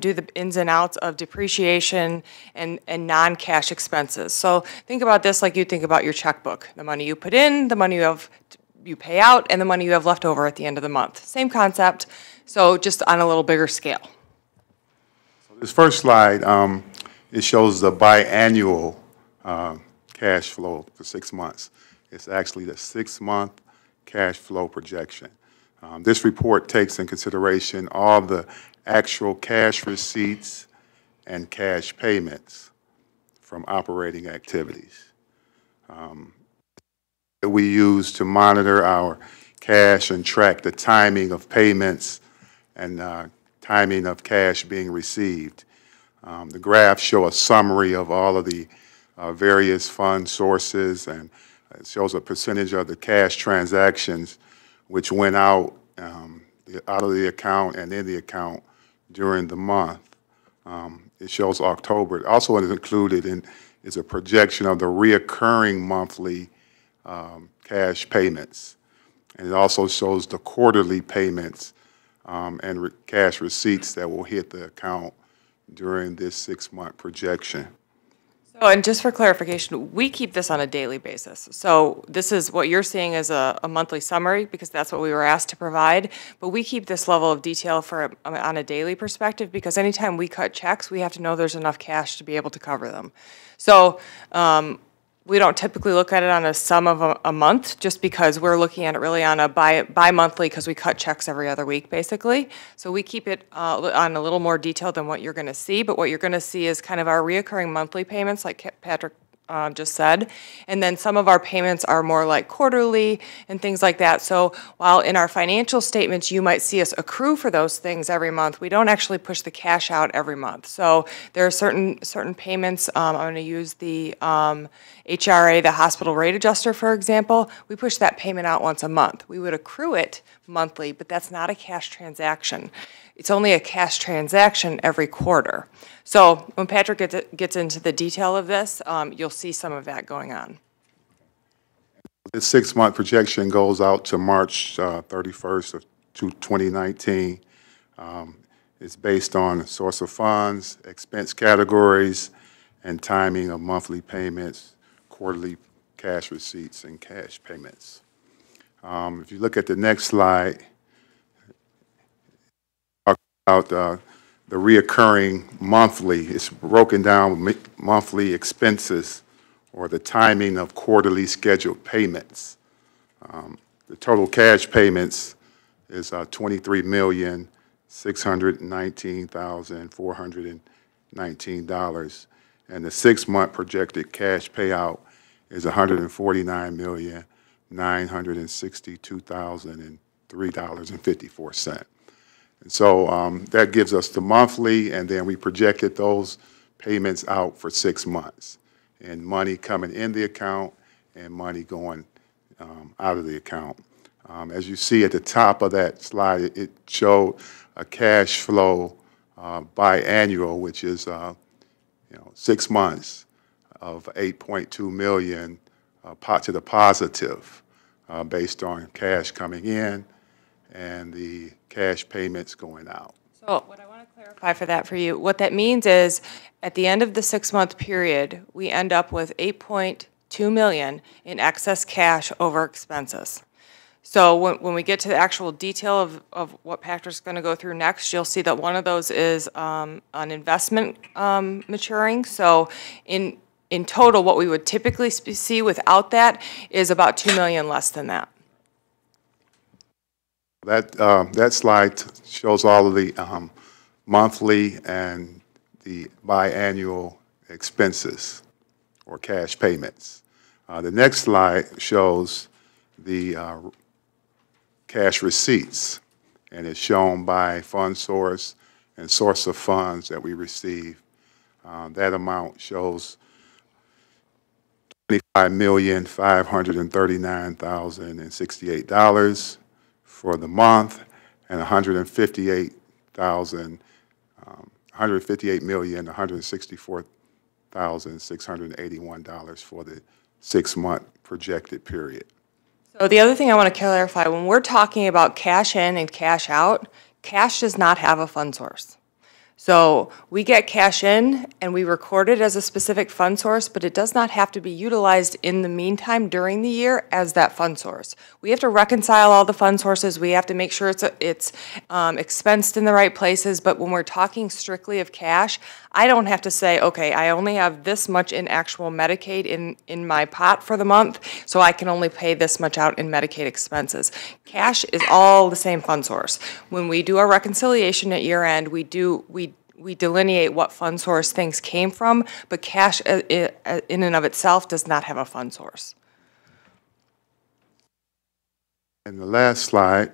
do the ins and outs of depreciation and non-cash expenses. So think about this like you think about your checkbook. The money you put in, the money you pay out, and the money you have left over at the end of the month. Same concept, so just on a little bigger scale. So this first slide, it shows the biannual cash flow for 6 months. It's actually the 6-month cash flow projection. This report takes in consideration all the actual cash receipts and cash payments from operating activities. We use to monitor our cash and track the timing of payments and timing of cash being received. The graphs show a summary of all of the various fund sources, and it shows a percentage of the cash transactions which went out of the account and in the account during the month. It shows October. Also included is a projection of the reoccurring monthly cash payments. And it also shows the quarterly payments and cash receipts that will hit the account during this 6-month projection. So, and just for clarification, we keep this on a daily basis. So this is what you're seeing as a monthly summary, because that's what we were asked to provide. But we keep this level of detail on a daily perspective, because anytime we cut checks, we have to know there's enough cash to be able to cover them. So we don't typically look at it on a sum of a month, just because we're looking at it really on a bi-monthly, because we cut checks every other week, basically. So we keep it on a little more detail than what you're going to see, but what you're going to see is kind of our reoccurring monthly payments, like Patrick just said, and then some of our payments are more like quarterly and things like that. So while in our financial statements you might see us accrue for those things every month, we don't actually push the cash out every month. So there are certain payments. I'm going to use the HRA, the hospital rate adjuster, for example. We push that payment out once a month. We would accrue it monthly, but that's not a cash transaction. It's only a cash transaction every quarter. So when Patrick gets into the detail of this, you'll see some of that going on. This 6-month projection goes out to March 31st of 2019. It's based on source of funds, expense categories, and timing of monthly payments, quarterly cash receipts, and cash payments. If you look at the next slide, about the reoccurring monthly. It's broken down monthly expenses or the timing of quarterly scheduled payments. The total cash payments is $23,619,419, and the 6-month projected cash payout is $149,962,003.54. And so that gives us the monthly, and then we projected those payments out for 6 months, and money coming in the account and money going out of the account. As you see at the top of that slide, it showed a cash flow biannual, which is 6 months of $8.2 million to the positive based on cash coming in and the cash payments going out. So what I want to clarify for that for you, what that means is at the end of the 6-month period, we end up with $8.2 million in excess cash over expenses. So when we get to the actual detail of what Patrick's going to go through next, you'll see that one of those is an investment maturing. So in total, what we would typically see without that is about $2 million less than that. That slide shows all of the monthly and the biannual expenses or cash payments. The next slide shows the cash receipts, and it's shown by fund source and source of funds that we receive. That amount shows $25,539,068 for the month, and $158,164,681 for the 6-month projected period. So the other thing I want to clarify, when we're talking about cash in and cash out, cash does not have a fund source. So we get cash in and we record it as a specific fund source, but it does not have to be utilized in the meantime during the year as that fund source. We have to reconcile all the fund sources. We have to make sure it's expensed in the right places. But when we're talking strictly of cash, I don't have to say, okay, I only have this much in actual Medicaid in my pot for the month, so I can only pay this much out in Medicaid expenses. Cash is all the same fund source. When we do our reconciliation at year end, we delineate what fund source things came from, but cash in and of itself does not have a fund source. And the last slide,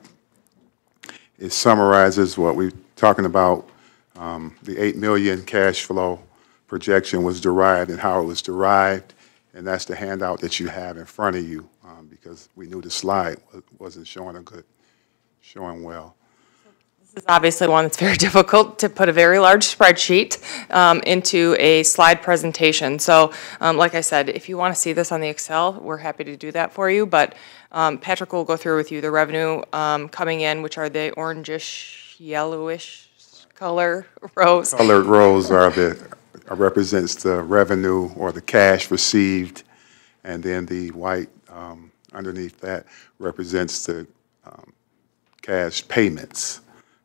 it summarizes what we're talking about. The $8 million cash flow projection was derived and how it was derived, and that's the handout that you have in front of you, because we knew the slide wasn't showing well. This is obviously one that's very difficult to put a very large spreadsheet into a slide presentation. So like I said, if you want to see this on the Excel, we're happy to do that for you. But Patrick will go through with you the revenue coming in, which are the orangish, yellowish color rows. Colored rows represents the revenue or the cash received, and then the white underneath that represents the cash payments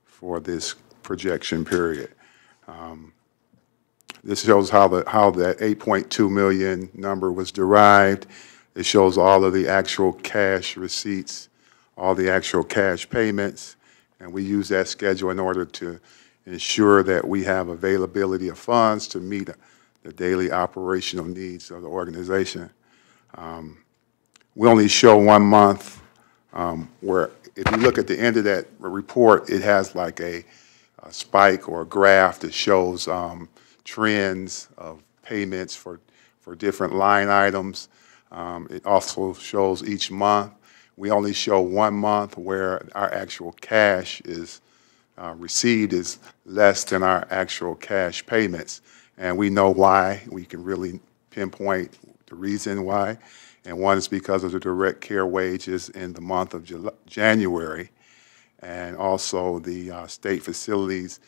for this projection period. This shows how that $8.2 million number was derived. It shows all of the actual cash receipts, all the actual cash payments, and we use that schedule in order to ensure that we have availability of funds to meet the daily operational needs of the organization. We only show 1 month where if you look at the end of that report, it has like a spike or a graph that shows trends of payments for different line items. It also shows each month. We only show 1 month where our actual cash is received is less than our actual cash payments. And we know why. We can really pinpoint the reason why. And one is because of the direct care wages in the month of January, and also the state facilities,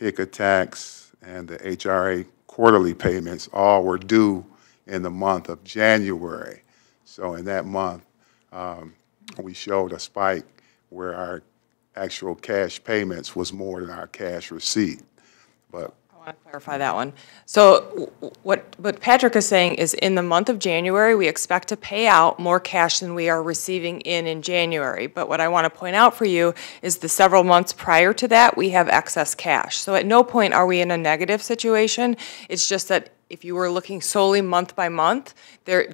HICA tax, and the HRA quarterly payments all were due in the month of January. So in that month, we showed a spike where our actual cash payments was more than our cash receipt. But I want to clarify that one. So what Patrick is saying is in the month of January, we expect to pay out more cash than we are receiving in January. But what I want to point out for you is the several months prior to that, we have excess cash. So at no point are we in a negative situation. It's just that if you were looking solely month by month,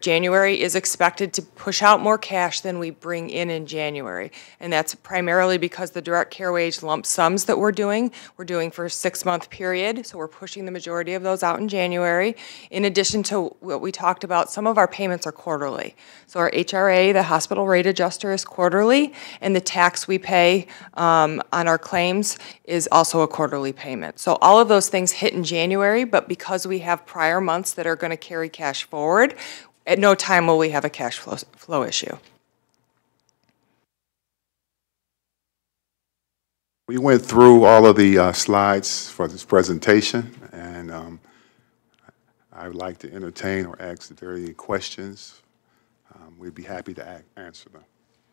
January is expected to push out more cash than we bring in January. And that's primarily because the direct care wage lump sums that we're doing for a 6-month period. So we're pushing the majority of those out in January. In addition to what we talked about, some of our payments are quarterly. So our HRA, the hospital rate adjuster, is quarterly, and the tax we pay on our claims is also a quarterly payment. So all of those things hit in January, but because we have prior months that are going to carry cash forward, At no time will we have a cash flow issue. We went through all of the slides for this presentation, and I would like to entertain or ask if there are any questions. We'd be happy to answer them.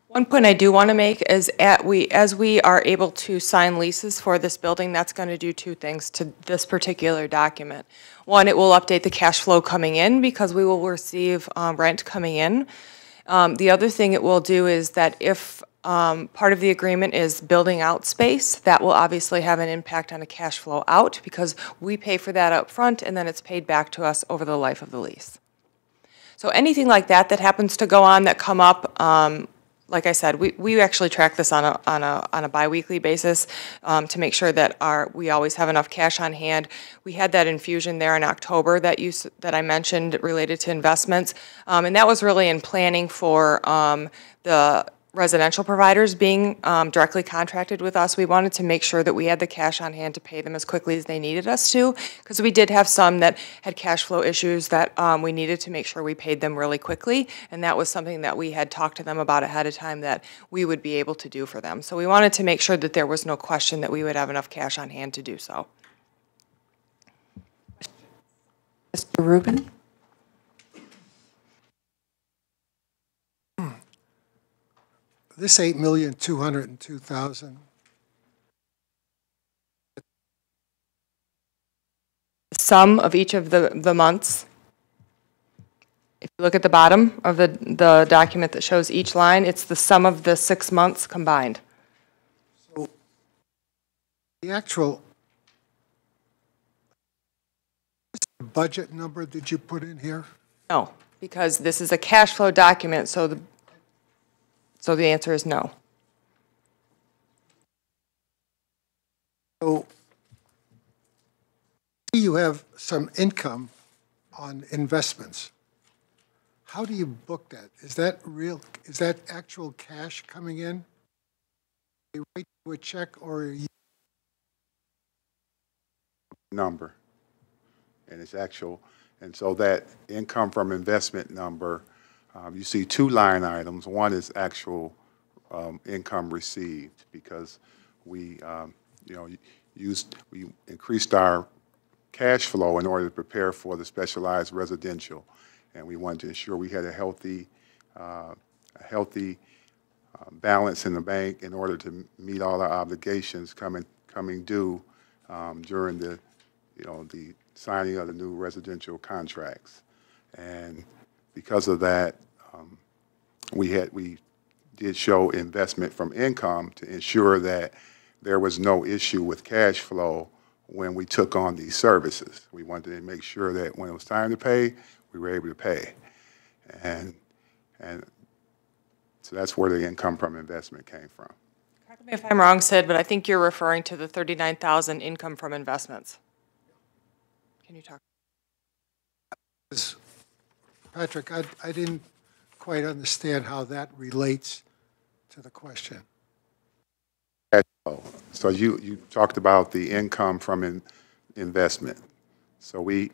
One point I do want to make is as we are able to sign leases for this building, that's going to do two things to this particular document. One, it will update the cash flow coming in because we will receive rent coming in. The other thing it will do is that if part of the agreement is building out space, that will obviously have an impact on a cash flow out because we pay for that up front and then it's paid back to us over the life of the lease. So anything like that that happens to go on that come up, like I said, we actually track this on a biweekly basis to make sure that we always have enough cash on hand. We had that infusion there in October that I mentioned related to investments, and that was really in planning for the residential providers being directly contracted with us. We wanted to make sure that we had the cash on hand to pay them as quickly as they needed us to, because we did have some that had cash flow issues that we needed to make sure we paid them really quickly, and that was something that we had talked to them about ahead of time that we would be able to do for them. So we wanted to make sure that there was no question that we would have enough cash on hand to do so. Mr. Rubin? This 8,202,000. Sum of each of the months. If you look at the bottom of the document that shows each line, it's the sum of the 6 months combined. So the actual budget number did you put in here? No, because this is a cash flow document, so the answer is no. So you have some income on investments. How do you book that? Is that real? Is that actual cash coming in? You write you a check or you Number, and it's actual, and so that income from investment number, you see two line items. One is actual income received because we, we increased our cash flow in order to prepare for the specialized residential, and we wanted to ensure we had a healthy balance in the bank in order to meet all our obligations coming due during the signing of the new residential contracts. And because of that, we did show investment from income to ensure that there was no issue with cash flow when we took on these services. We wanted to make sure that when it was time to pay, we were able to pay. And so that's where the income from investment came from. Correct me if I'm wrong, Sid, but I think you're referring to the $39,000 income from investments. Can you talk? Patrick, I didn't quite understand how that relates to the question. So you talked about the income from investment. So we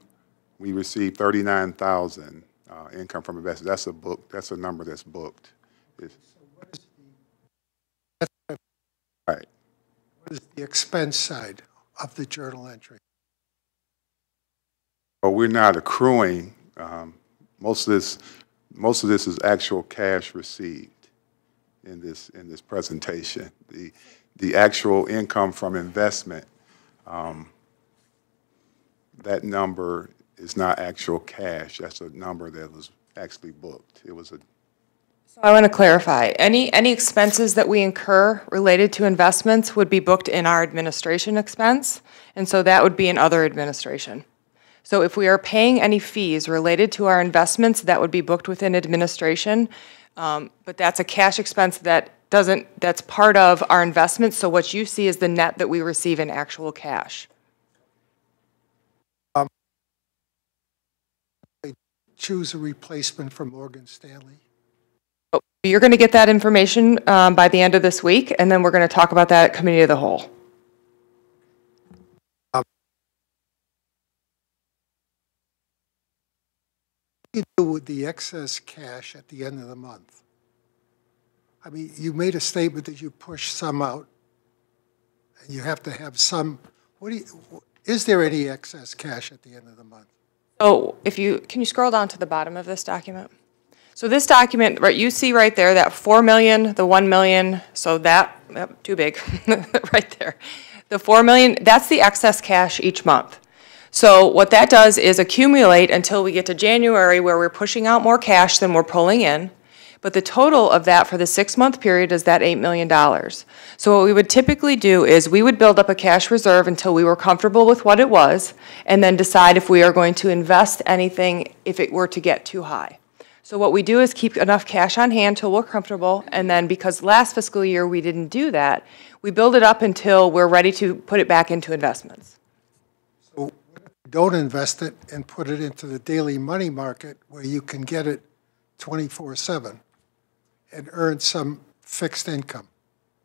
received 39,000 income from investment. That's a book. That's a number that's booked. Right. What is the expense side of the journal entry? Well, we're not accruing. Most of this is actual cash received in this presentation. The actual income from investment, that number is not actual cash. That's a number that was actually booked. It was a. So I want to clarify. Any expenses that we incur related to investments would be booked in our administration expense, and so that would be in other administration. So if we are paying any fees related to our investments, that would be booked within administration, but that's a cash expense that's part of our investments, so what you see is the net that we receive in actual cash. They choose a replacement for Morgan Stanley? You're going to get that information by the end of this week, and then we're going to talk about that at Committee of the Whole. do you do with the excess cash at the end of the month? I mean, you made a statement that you push some out, and you have to have some, is there any excess cash at the end of the month? So can you scroll down to the bottom of this document? So this document, right, you see right there, that 4 million, the 1 million, so that, yep, too big, right there. The 4 million, that's the excess cash each month. So what that does is accumulate until we get to January where we're pushing out more cash than we're pulling in. But the total of that for the 6-month period is that $8 million. So what we would typically do is we would build up a cash reserve until we were comfortable with what it was, and then decide if we are going to invest anything if it were to get too high. So what we do is keep enough cash on hand till we're comfortable, and then because last fiscal year we didn't do that, we build it up until we're ready to put it back into investments. So don't invest it and put it into the daily money market where you can get it 24/7 and earn some fixed income.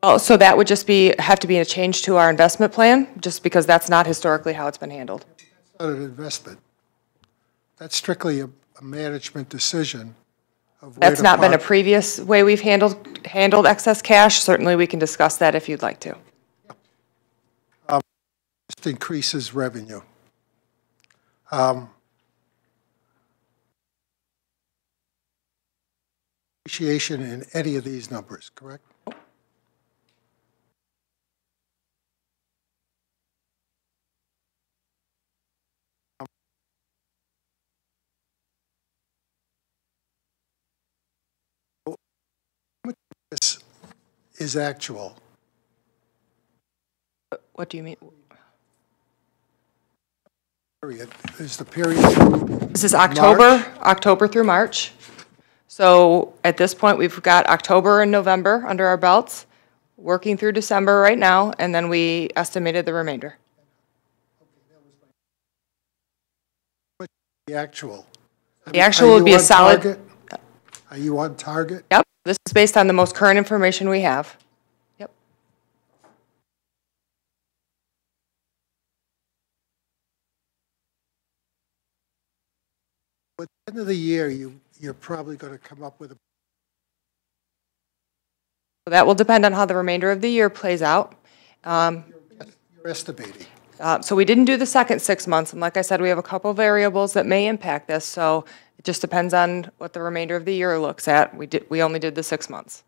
Oh, so that would just have to be a change to our investment plan, just because that's not historically how it's been handled. That's not an investment. That's strictly a management decision of where That's not been a park. previous way we've handled excess cash. Certainly, we can discuss that if you'd like to. Just increases revenue. Appreciation in any of these numbers, correct? How much of this is actual? What do you mean? Period. Is the period? This is October through March. So at this point, we've got October and November under our belts, working through December right now, and then we estimated the remainder. The actual. The actual would be a solid. Target? Are you on target? Yep, this is based on the most current information we have. Yep. At the end of the year, you're probably going to come up with a. So that will depend on how the remainder of the year plays out. You're estimating. So we didn't do the second 6 months, and like I said, we have a couple variables that may impact this, so it just depends on what the remainder of the year looks at. We only did the 6 months.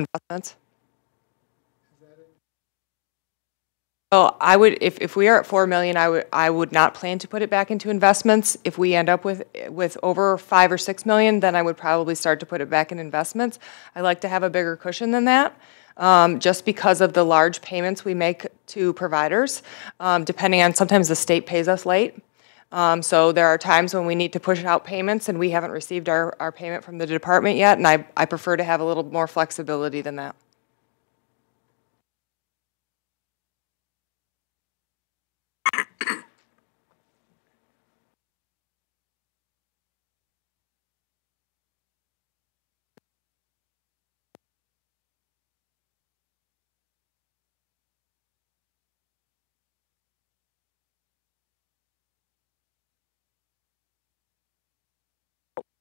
Investments. So I would, if we are at 4 million, I would not plan to put it back into investments. If we end up with over 5 or 6 million, then I would probably start to put it back in investments. I like to have a bigger cushion than that, just because of the large payments we make to providers, depending on, sometimes the state pays us late. So there are times when we need to push out payments and we haven't received our payment from the department yet, and I prefer to have a little more flexibility than that.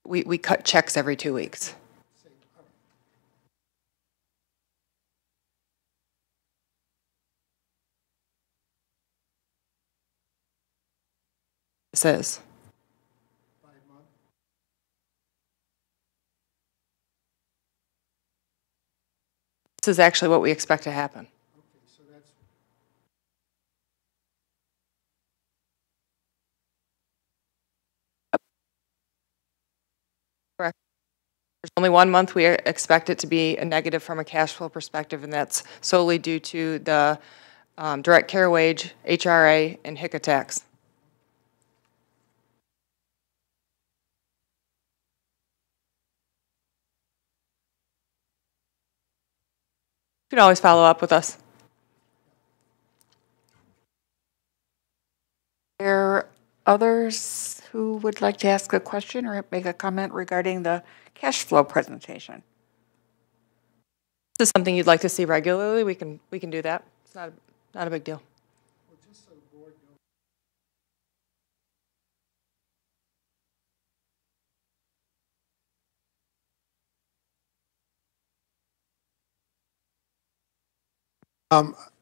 We cut checks every 2 weeks. This is. This is actually what we expect to happen. Correct. There's only 1 month we expect it to be a negative from a cash flow perspective, and that's solely due to the direct care wage, HRA, and HICA tax. You can always follow up with us. Are there others who would like to ask a question or make a comment regarding the cash flow presentation? This is something you'd like to see regularly, we can do that. It's not a big deal.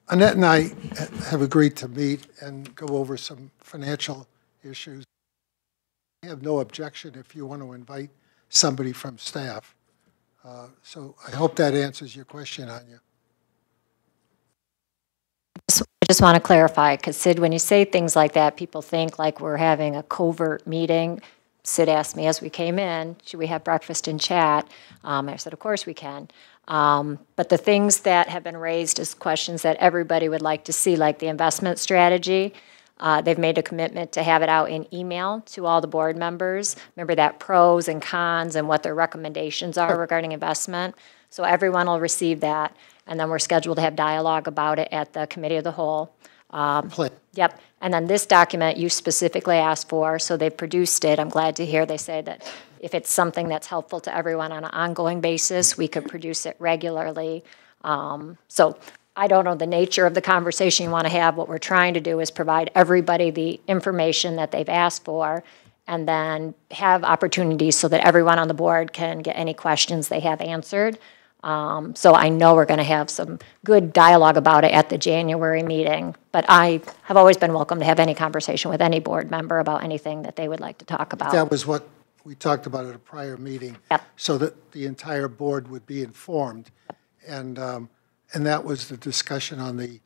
Annette and I have agreed to meet and go over some financial issues. I have no objection if you want to invite somebody from staff. So I hope that answers your question, Anya. I just want to clarify, because Sid, when you say things like that, people think like we're having a covert meeting. Sid asked me as we came in, should we have breakfast and chat? I said, of course we can. But the things that have been raised as questions that everybody would like to see, like the investment strategy, they've made a commitment to have it out in email to all the board members. Remember that pros and cons and what their recommendations are regarding investment. So everyone will receive that. And then we're scheduled to have dialogue about it at the committee of the whole. Yep. And then this document you specifically asked for, so they produced it. I'm glad to hear they say that if it's something that's helpful to everyone on an ongoing basis, we could produce it regularly. So I don't know the nature of the conversation you want to have. What we're trying to do is provide everybody the information that they've asked for and then have opportunities so that everyone on the board can get any questions they have answered. So I know we're going to have some good dialogue about it at the January meeting, but I have always been welcome to have any conversation with any board member about anything that they would like to talk about. That was what we talked about at a prior meeting. Yep. So that the entire board would be informed. And that was the discussion on the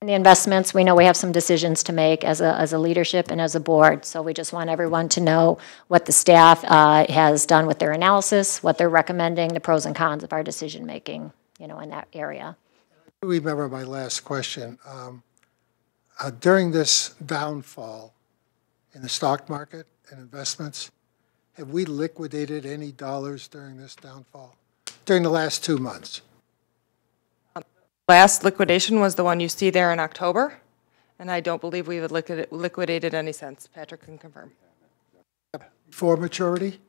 And the investments, we know we have some decisions to make as a leadership and as a board, so we just want everyone to know what the staff has done with their analysis, what they're recommending, the pros and cons of our decision-making, in that area. I remember my last question. During this downfall in the stock market and investments, have we liquidated any dollars during this downfall, during the last 2 months? Last liquidation was the one you see there in October, and I don't believe we've liquidated any since. Patrick can confirm. Before maturity?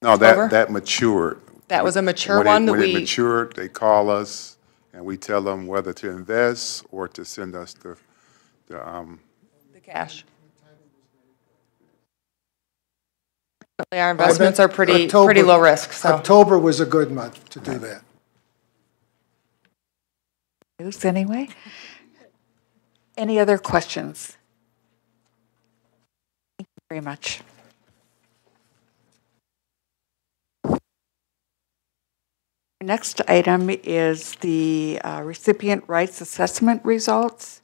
No, October? that matured. That was a mature When one it, that when we. it matured, they call us and we tell them whether to invest or to send us the cash. Our investments are pretty low risk. So. October was a good month to do that. Anyway. Any other questions? Thank you very much. Next item is the recipient rights assessment results.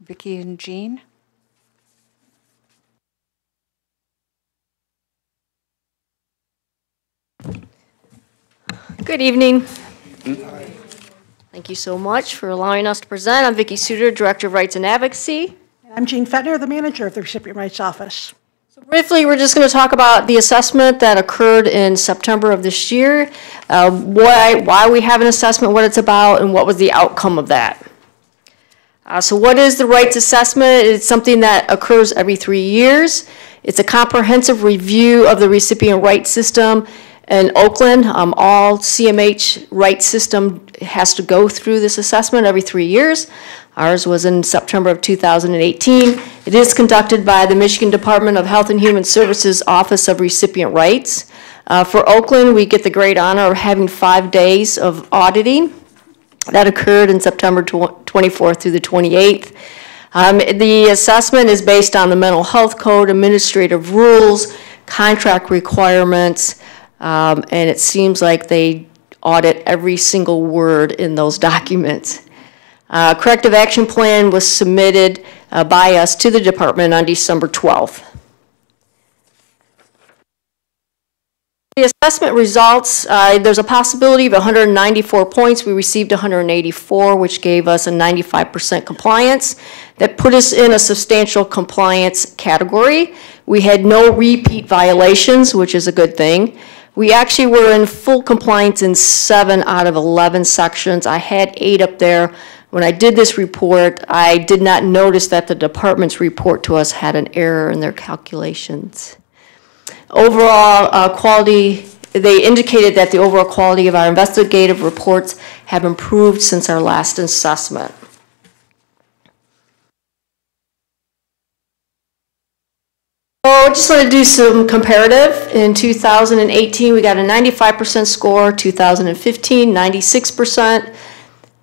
Vicki and Jean. Good evening. Thank you so much for allowing us to present. I'm Vicki Suter, Director of Rights and Advocacy. I'm Jean Fettner, the manager of the Recipient Rights Office. So briefly, we're just going to talk about the assessment that occurred in September of this year, why we have an assessment, what it's about, and what was the outcome of that. So what is the rights assessment? It's something that occurs every 3 years. It's a comprehensive review of the recipient rights system. In Oakland, all CMH rights system has to go through this assessment every 3 years. Ours was in September of 2018. It is conducted by the Michigan Department of Health and Human Services Office of Recipient Rights. For Oakland, we get the great honor of having 5 days of auditing. That occurred in September 24th through the 28th. The assessment is based on the Mental Health Code, administrative rules, contract requirements, and it seems like they audit every single word in those documents. Corrective action plan was submitted by us to the department on December 12th. The assessment results, there's a possibility of 194 points. We received 184, which gave us a 95% compliance. That put us in a substantial compliance category. We had no repeat violations, which is a good thing. We actually were in full compliance in 7 out of 11 sections. I had 8 up there. When I did this report, I did not notice that the department's report to us had an error in their calculations. Overall quality, they indicated that the overall quality of our investigative reports have improved since our last assessment. So I just want to do some comparative. In 2018, we got a 95% score. 2015, 96%.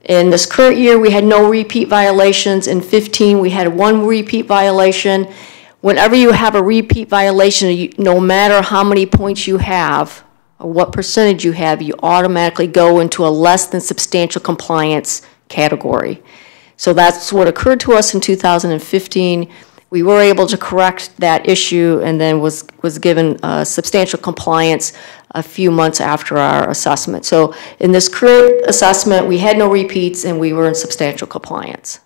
In this current year, we had no repeat violations. In 15, we had 1 repeat violation. Whenever you have a repeat violation, no matter how many points you have or what percentage you have, you automatically go into a less than substantial compliance category. So that's what occurred to us in 2015. We were able to correct that issue and then was given substantial compliance a few months after our assessment. So in this current assessment, we had no repeats and we were in substantial compliance.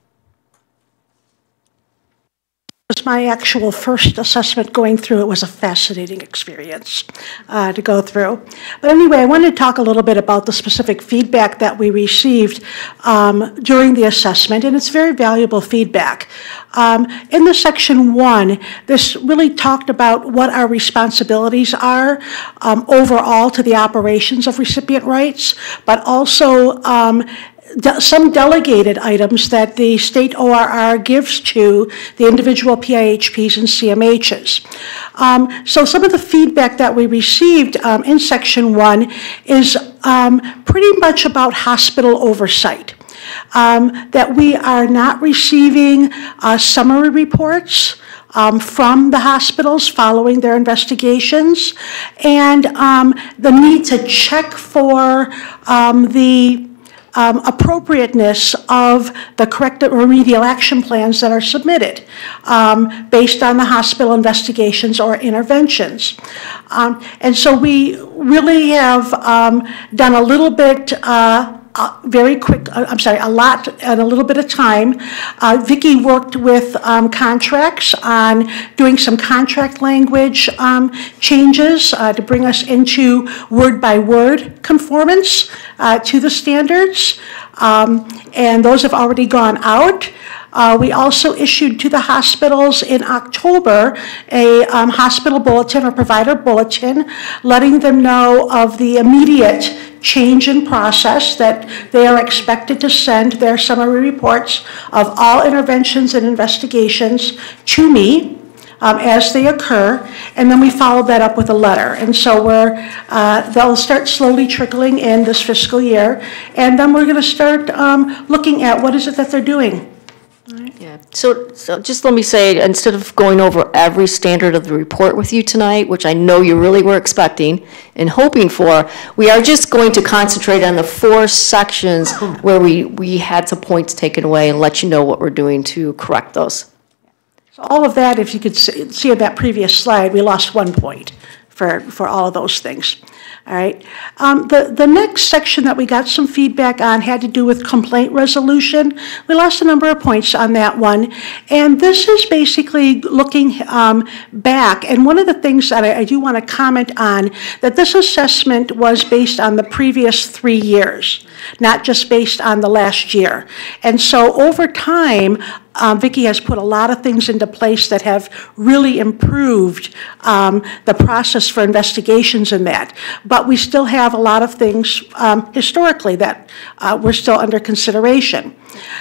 It was my actual first assessment going through. It was a fascinating experience to go through. But anyway, I wanted to talk a little bit about the specific feedback that we received during the assessment, and it's very valuable feedback. In the section 1, this really talked about what our responsibilities are overall to the operations of recipient rights, but also some delegated items that the state ORR gives to the individual PIHPs and CMHs. So some of the feedback that we received in section 1 is pretty much about hospital oversight. That we are not receiving summary reports from the hospitals following their investigations, and the need to check for the appropriateness of the corrective remedial action plans that are submitted based on the hospital investigations or interventions. And so we really have done a little bit a lot in a little bit of time. Vicki worked with contracts on doing some contract language changes to bring us into word-by-word conformance to the standards, and those have already gone out. We also issued to the hospitals in October a hospital bulletin or provider bulletin, letting them know of the immediate change in process that they are expected to send their summary reports of all interventions and investigations to me as they occur, and then we followed that up with a letter. And so they'll start slowly trickling in this fiscal year, and then we're going to start looking at what is it that they're doing. Yeah. So just let me say, instead of going over every standard of the report with you tonight, which I know you really were expecting and hoping for, we are just going to concentrate on the 4 sections where we had some points taken away and let you know what we're doing to correct those. So all of that, if you could see on that previous slide, we lost 1 point for all of those things. All right. The next section that we got some feedback on had to do with complaint resolution. We lost a number of points on that one. And this is basically looking back. And one of the things that I do want to comment on, that this assessment was based on the previous 3 years, not just based on the last year. And so over time, Vicki has put a lot of things into place that have really improved the process for investigations in that. But we still have a lot of things historically that were still under consideration.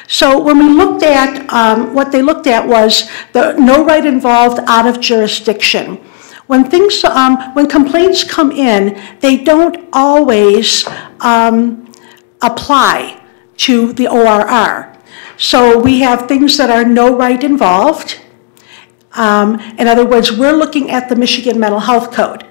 So when we looked at, what they looked at was the no right involved out of jurisdiction. When complaints come in, they don't always apply to the ORR. So we have things that are no right involved. In other words, we're looking at the Michigan Mental Health Code.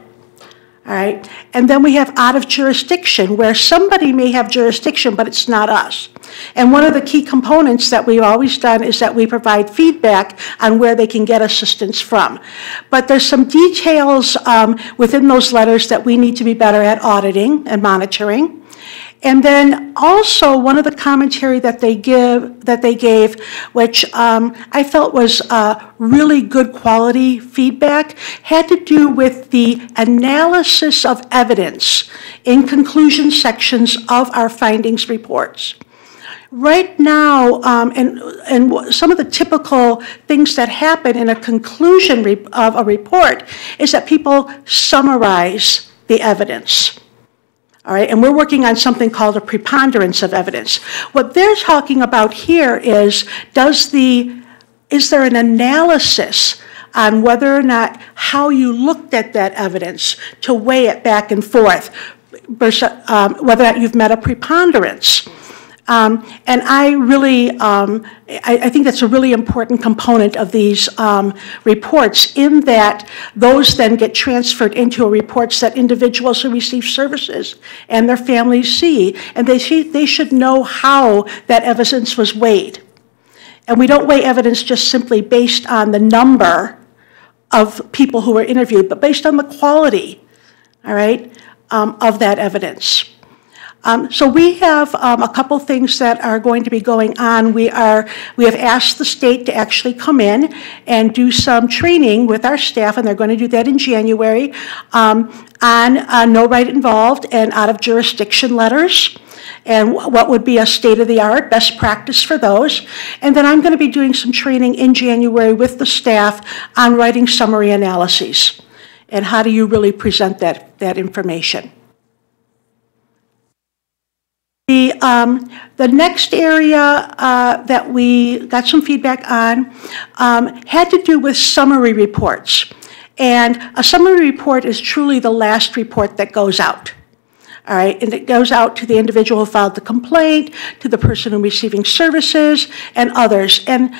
All right. And then we have out of jurisdiction, where somebody may have jurisdiction, but it's not us. And one of the key components that we've always done is that we provide feedback on where they can get assistance from. But there's some details within those letters that we need to be better at auditing and monitoring. And then also one of the commentary that they gave, which I felt was really good quality feedback, had to do with the analysis of evidence in conclusion sections of our findings reports. Right now, and some of the typical things that happen in a conclusion of a report is that people summarize the evidence. All right, and we're working on something called a preponderance of evidence. What they're talking about here is, is there an analysis on whether or not how you looked at that evidence to weigh it back and forth, whether or not you've met a preponderance. And I really, I think that's a really important component of these reports, in that those then get transferred into reports that individuals who receive services and their families see, and they should know how that evidence was weighed. And we don't weigh evidence just simply based on the number of people who were interviewed, but based on the quality, all right, of that evidence. So we have a couple things that are going to be going on. We have asked the state to actually come in and do some training with our staff, and they're going to do that in January, on no right involved and out of jurisdiction letters, and what would be a state-of-the-art best practice for those. And then I'm going to be doing some training in January with the staff on writing summary analyses, and how do you really present that information. The next area that we got some feedback on had to do with summary reports. And a summary report is truly the last report that goes out. All right, and it goes out to the individual who filed the complaint, to the person who's receiving services, and others. And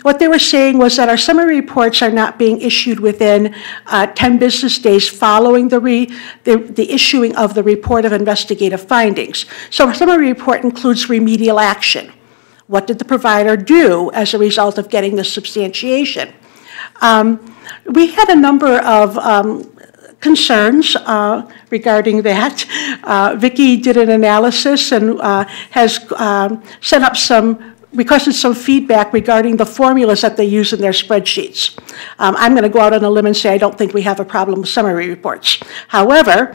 what they were saying was that our summary reports are not being issued within 10 business days following the issuing of the report of investigative findings. So our summary report includes remedial action. What did the provider do as a result of getting the substantiation? We had a number of concerns regarding that. Vicki did an analysis and has requested some feedback regarding the formulas that they use in their spreadsheets. I'm going to go out on a limb and say I don't think we have a problem with summary reports. However,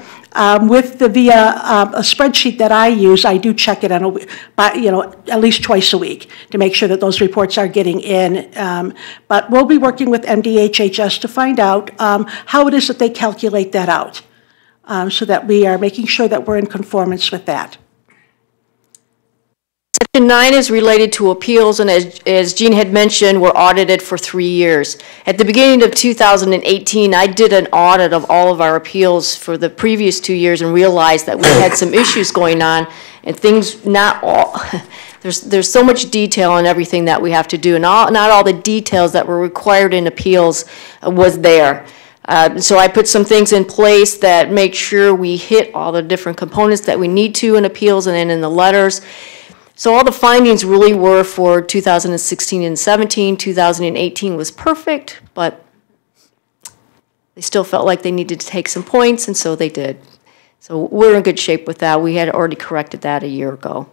with via a spreadsheet that I use, I do check it on at least twice a week to make sure that those reports are getting in. But we'll be working with MDHHS to find out how it is that they calculate that out, so that we are making sure that we're in conformance with that. Section 9 is related to appeals, and as Jean had mentioned, we're audited for 3 years. At the beginning of 2018, I did an audit of all of our appeals for the previous 2 years and realized that we had some issues going on, and things not all, there's so much detail in everything that we have to do, and not all the details that were required in appeals was there. So I put some things in place that make sure we hit all the different components that we need to in appeals and then in the letters. So all the findings really were for 2016 and 17. 2018 was perfect, but they still felt like they needed to take some points, and so they did. So we're in good shape with that. We had already corrected that a year ago.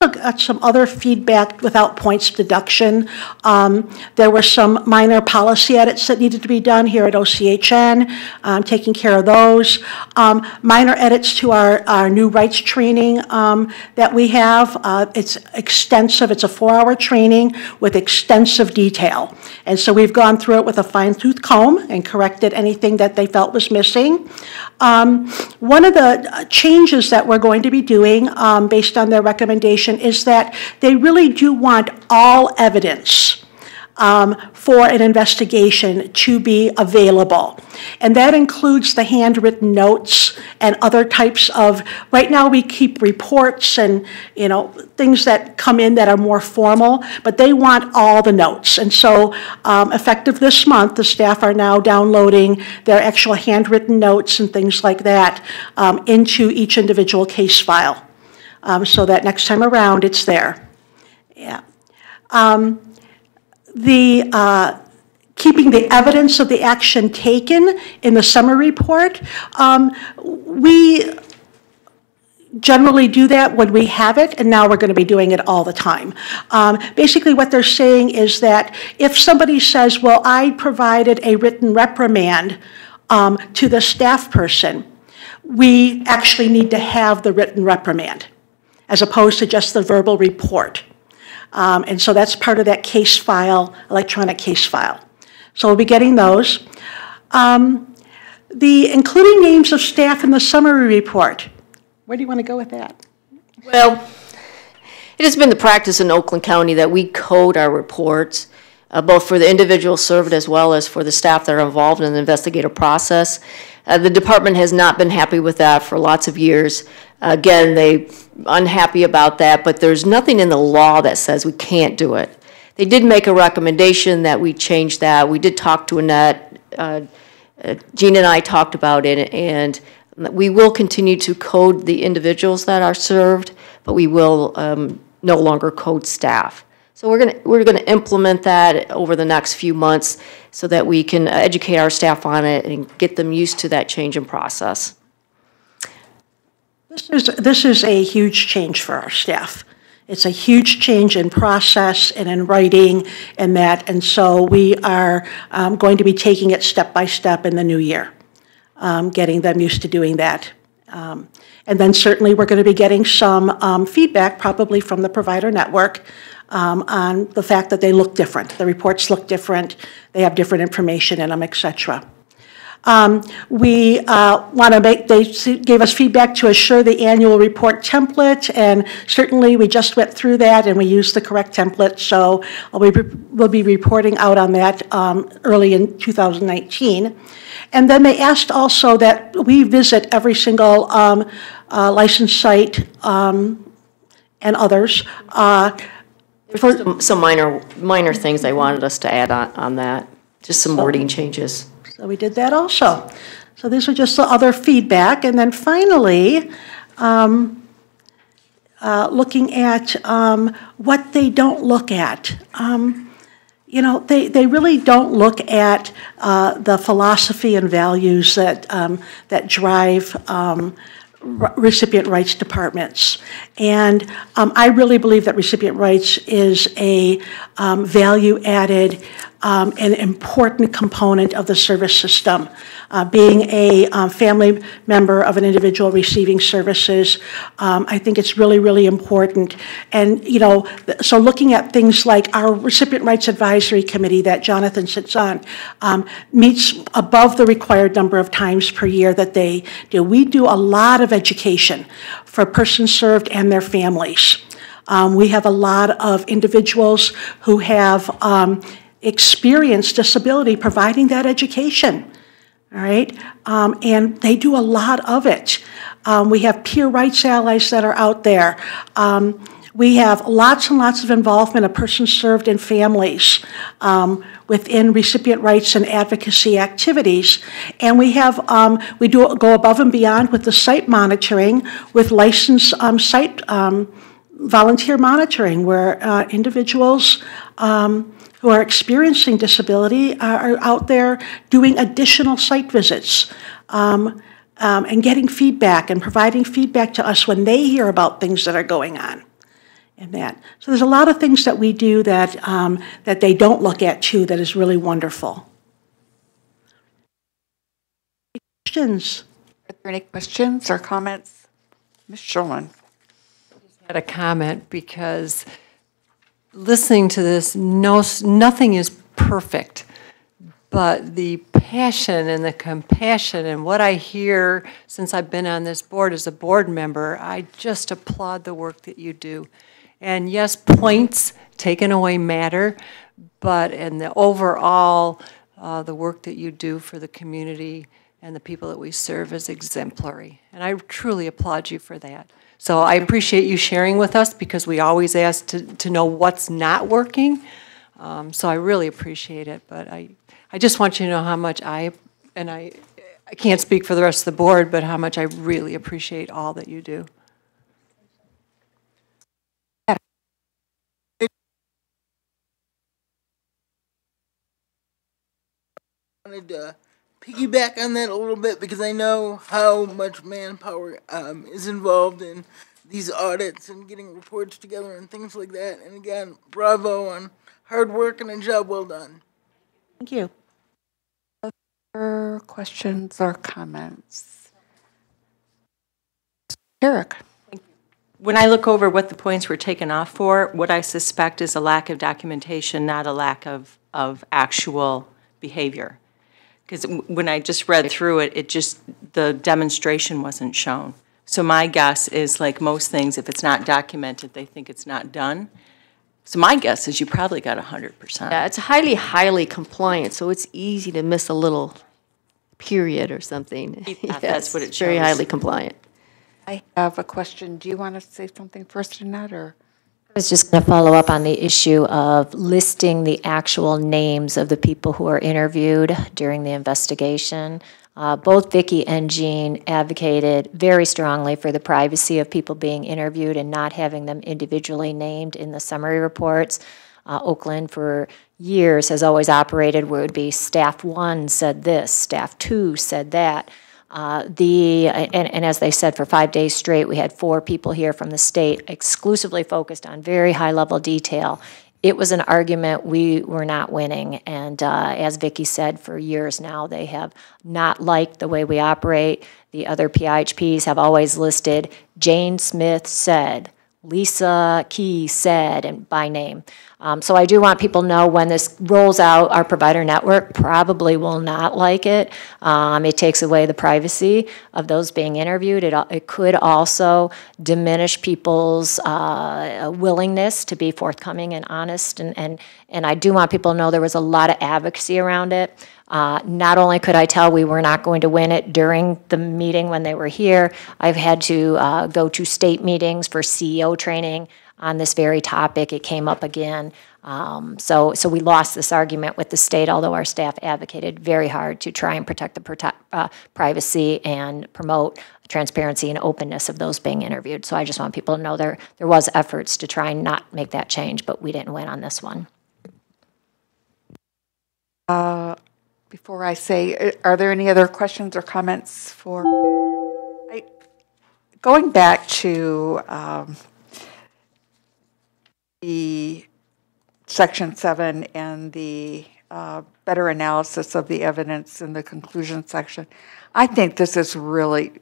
Got some other feedback without points deduction. There were some minor policy edits that needed to be done here at OCHN, taking care of those. Minor edits to our new rights training that we have. It's extensive. It's a 4-hour training with extensive detail. And so we've gone through it with a fine-tooth comb and corrected anything that they felt was missing. One of the changes that we're going to be doing based on their recommendation is that they really do want all evidence for an investigation to be available. And that includes the handwritten notes and other types of, right now we keep reports and things that come in that are more formal, but they want all the notes. And so effective this month, the staff are now downloading their actual handwritten notes and things like that into each individual case file, so that next time around it's there. Yeah. Keeping the evidence of the action taken in the summary report, we generally do that when we have it, and now we're going to be doing it all the time. Basically, what they're saying is that if somebody says, well, I provided a written reprimand to the staff person, we actually need to have the written reprimand, as opposed to just the verbal report. And so that's part of that case file, electronic case file. So we'll be getting those. Including names of staff in the summary report. Where do you want to go with that? Well, it has been the practice in Oakland County that we code our reports, both for the individuals served as well as for the staff that are involved in the investigative process. The department has not been happy with that for lots of years. Again, they're unhappy about that, but there's nothing in the law that says we can't do it. They did make a recommendation that we change that. We did talk to Annette. Gina and I talked about it, and we will continue to code the individuals that are served, but we will no longer code staff. So we're gonna implement that over the next few months so that we can educate our staff on it and get them used to that change in process. This is a huge change for our staff. It's a huge change in process and in writing and that, and so we are going to be taking it step by step in the new year, getting them used to doing that. And then certainly we're going to be getting some feedback, probably from the provider network, on the fact that they look different. The reports look different, they have different information in them, et cetera. We want to they gave us feedback to assure the annual report template, and certainly we just went through that and we used the correct template, so we'll be reporting out on that early in 2019. And then they asked also that we visit every single licensed site and others. There's some minor things they wanted us to add on that, just some wording changes. So we did that also. So these are just the other feedback. And then finally, looking at what they don't look at. You know, they really don't look at the philosophy and values that, that drive recipient rights departments. And I really believe that recipient rights is a value-added an important component of the service system. Being a family member of an individual receiving services, I think it's really, really important. And, you know, so looking at things like our Recipient Rights Advisory Committee that Jonathan sits on meets above the required number of times per year that they do. We do a lot of education for persons served and their families. We have a lot of individuals who have experienced disability providing that education. All right, and they do a lot of it. We have peer rights allies that are out there. We have lots and lots of involvement of persons served and families within recipient rights and advocacy activities. And we have, we do go above and beyond with the site monitoring, with licensed site volunteer monitoring, where individuals who are experiencing disability are out there doing additional site visits and getting feedback and providing feedback to us when they hear about things that are going on. And that. So there's a lot of things that we do that, that they don't look at too that is really wonderful. Questions? Are there any questions or comments? Ms. Sherman. I just had a comment because listening to this, nothing is perfect, but the passion and the compassion and what I hear since I've been on this board as a board member, I just applaud the work that you do. And yes, points taken away matter, but in the overall, the work that you do for the community and the people that we serve is exemplary. And I truly applaud you for that. So I appreciate you sharing with us because we always ask to know what's not working. So I really appreciate it. But I just want you to know how much I can't speak for the rest of the board, but how much I really appreciate all that you do. Wanted to piggyback on that a little bit because I know how much manpower is involved in these audits and getting reports together and things like that. And again, bravo on hard work and a job well done. Thank you. Other questions or comments? Eric. When I look over what the points were taken off for, what I suspect is a lack of documentation, not a lack of actual behavior. Because when I just read through it, the demonstration wasn't shown. So my guess is, like most things, if it's not documented, they think it's not done. So my guess is you probably got 100%. Yeah, it's highly compliant, so it's easy to miss a little period or something. Yeah, that's what it It's very shows. highly compliant. I have a question. Do you want to say something first, Annette, or? I was just going to follow up on the issue of listing the actual names of the people who are interviewed during the investigation. Both Vicki and Jean advocated very strongly for the privacy of people being interviewed and not having them individually named in the summary reports. Oakland for years has always operated where it would be staff 1 said this, staff 2 said that. And as they said, for 5 days straight, we had 4 people here from the state exclusively focused on very high-level detail. It was an argument we were not winning, and as Vicki said, for years now, they have not liked the way we operate. The other PIHPs have always listed Jane Smith said, Lisa Key said, and by name. So I do want people to know when this rolls out, our provider network probably will not like it. It takes away the privacy of those being interviewed. It could also diminish people's willingness to be forthcoming and honest. And I do want people to know there was a lot of advocacy around it. Not only could I tell we were not going to win it during the meeting when they were here, I've had to go to state meetings for CEO training on this very topic. It came up again. So we lost this argument with the state, although our staff advocated very hard to try and protect the privacy and promote transparency and openness of those being interviewed. So I just want people to know there was efforts to try and not make that change, but we didn't win on this one. Before I say, are there any other questions or comments for? Going back to the Section 7 and the better analysis of the evidence in the conclusion section, I think this is really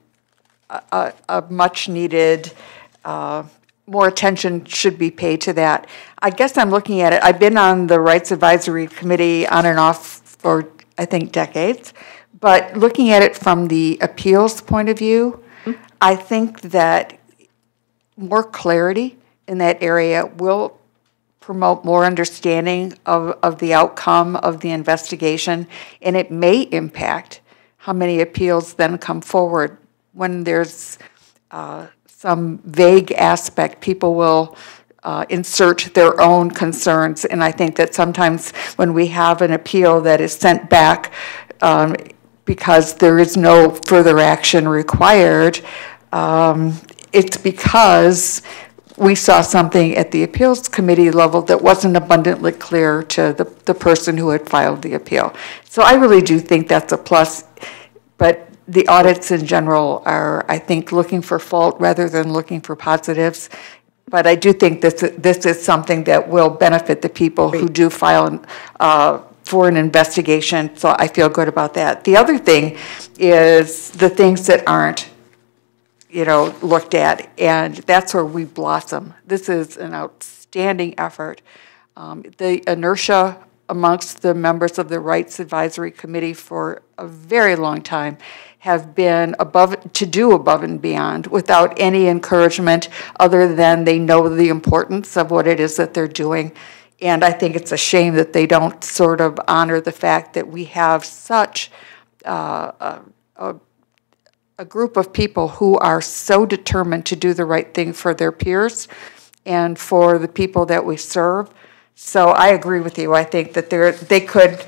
a much needed, more attention should be paid to that. I guess I'm looking at it, I've been on the Rights Advisory Committee on and off for, I think, decades, but looking at it from the appeals point of view, I think that more clarity in that area will promote more understanding of the outcome of the investigation, and it may impact how many appeals then come forward. When there's some vague aspect, people will insert their own concerns, and I think that sometimes when we have an appeal that is sent back because there is no further action required, it's because we saw something at the appeals committee level that wasn't abundantly clear to the person who had filed the appeal. So I really do think that's a plus, but the audits in general are, I think, looking for fault rather than looking for positives. But I do think this is something that will benefit the people who do file for an investigation, so I feel good about that. The other thing is the things that aren't looked at, and that's where we blossom. This is an outstanding effort. The inertia amongst the members of the Rights Advisory Committee for a very long time have been to do above and beyond without any encouragement other than they know the importance of what it is that they're doing. And I think it's a shame that they don't sort of honor the fact that we have such a group of people who are so determined to do the right thing for their peers and for the people that we serve. So I agree with you. I think that they could